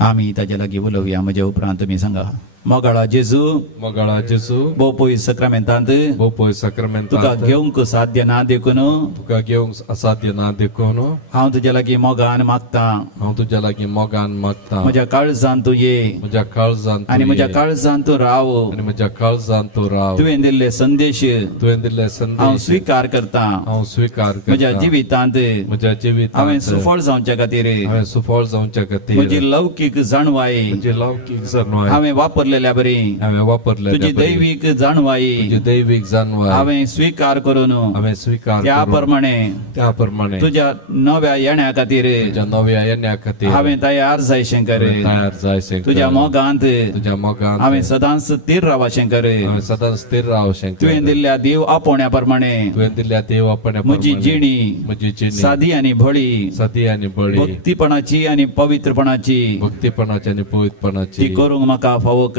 आमी ताज्या लागीं उलोवया. म्हज्या उपरांत तुमी सांगा. मोगाळा जेजू मोगाळा जेजू भोव पयस सक्रामेंतांत बोपोय सक्रमेंत तुका घेवंक साध्य ना देखून तुका घेवंक असाध्य ना देखून हांव तुज्या लागीं मोगान मागता. हांव तुज्या लागीं मोगान मागता. म्हज्या काळजांत तूं ये म्हज्या काळजांत तूं आनी म्हज्या ये. काळजांत तूं राव. आनी म्हज्या काळजांत तूं राव. तुवें दिल्ले संदेश तुवें दिल्ले हांव संदेश स्विकार करता. हांव स्विकार म्हज्या करता. जिवितांत म्हज्या जिवितांत हांवें सुफळ जावच्या खातीर हांवें सुफळ जावच्या खातीर म्हजी लौकीक जाणवाई म्हजी लौकीक जाणवाय हांवें वापरलेल्या बरी हांवें वापरले तुजी दैवीक जाणवाई तुजी दैवीक जाणवाय हांवें स्विकार करून हांवें स्विकार त्या करून प्रमाणे त्या प्रमाणे तुज्या नव्या येण्या खातीर तुज्या नव्या येण्या खातीर हांवें तयार जायशें कर. तयार जायशें तुज्या मोगांत तुज्या मोगांत हांवें सदांच स्थिर रावशें कर. हांवें सदांच स्थिर रावशें कर. तुवें दिल्ल्या देव आपोवण्या प्रमाणे तुवें दिल्ल्या देव आपण्या म्हजी प्रमाणे जिणी म्हजी जिणी सादी आनी भळी सती आनी बळी भक्तीपणाची आनी पवित्रपणाची भक्तीपणाची आनी पवित्रपणाची ती करूंक म्हाका फावो कर.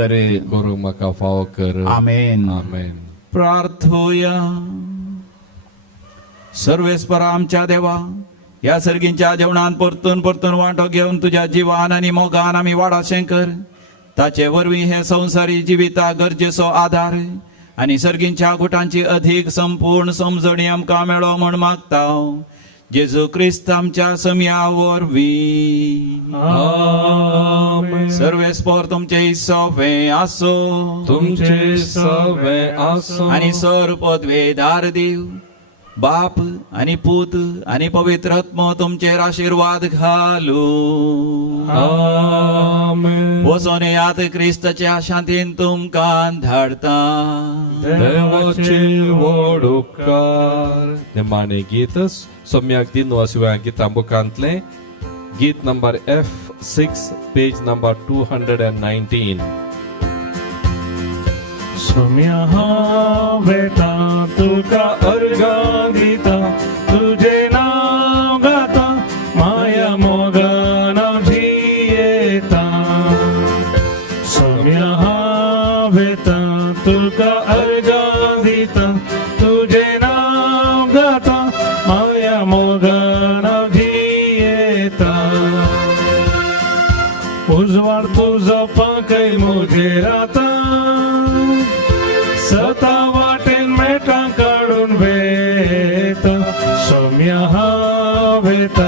करूंक म्हाका फावो कर. आमेन. आमेन. प्रार्थोया. सर्वेस्परा आमच्या देवा ह्या सर्गींच्या जेवणान परतून परतून वांटो घेवन तुज्या जिवान आनी मोगान आमी वाडाशें कर. ताचे वरवीं हे संवसारी जिविता गरजेचो आधार आनी सर्गींच्या गुटांची अधिक संपूर्ण समजणी आमकां मेळो म्हण मागता. जेजू क्रिस्त आमच्या समिया वरवीं. आमेन. सर्वेस्पर तुमचे सवे आसो. तुमचे सवे आसो आणि सर्वपदवेदार देव बाप आणि पूत आणि पवित्र आत्मा तुमचेर आशीर्वाद घालू. आमेन. वचोन यात क्रिस्ताच्या शांतीन तुमकां धाडता. देवाचे व्हड उपकार. निमाणे गीत सोम्याक दिन वाशिवाय गितां बुकांतले गीत नंबर F6 पेज नंबर 219. सोम्या हांवेता तुका अर्गा दिता तुझे नाव गाता माया मोगान हांव जियेता. सोम्या हांवेता तुका अर्गा दिता तुझे नाव गाता माया मोगान हांव जियेता. उजवाड तुजो पाकय मुजेर आता सता वाटेन मेटां काडून वेता. सोम्या हांवेता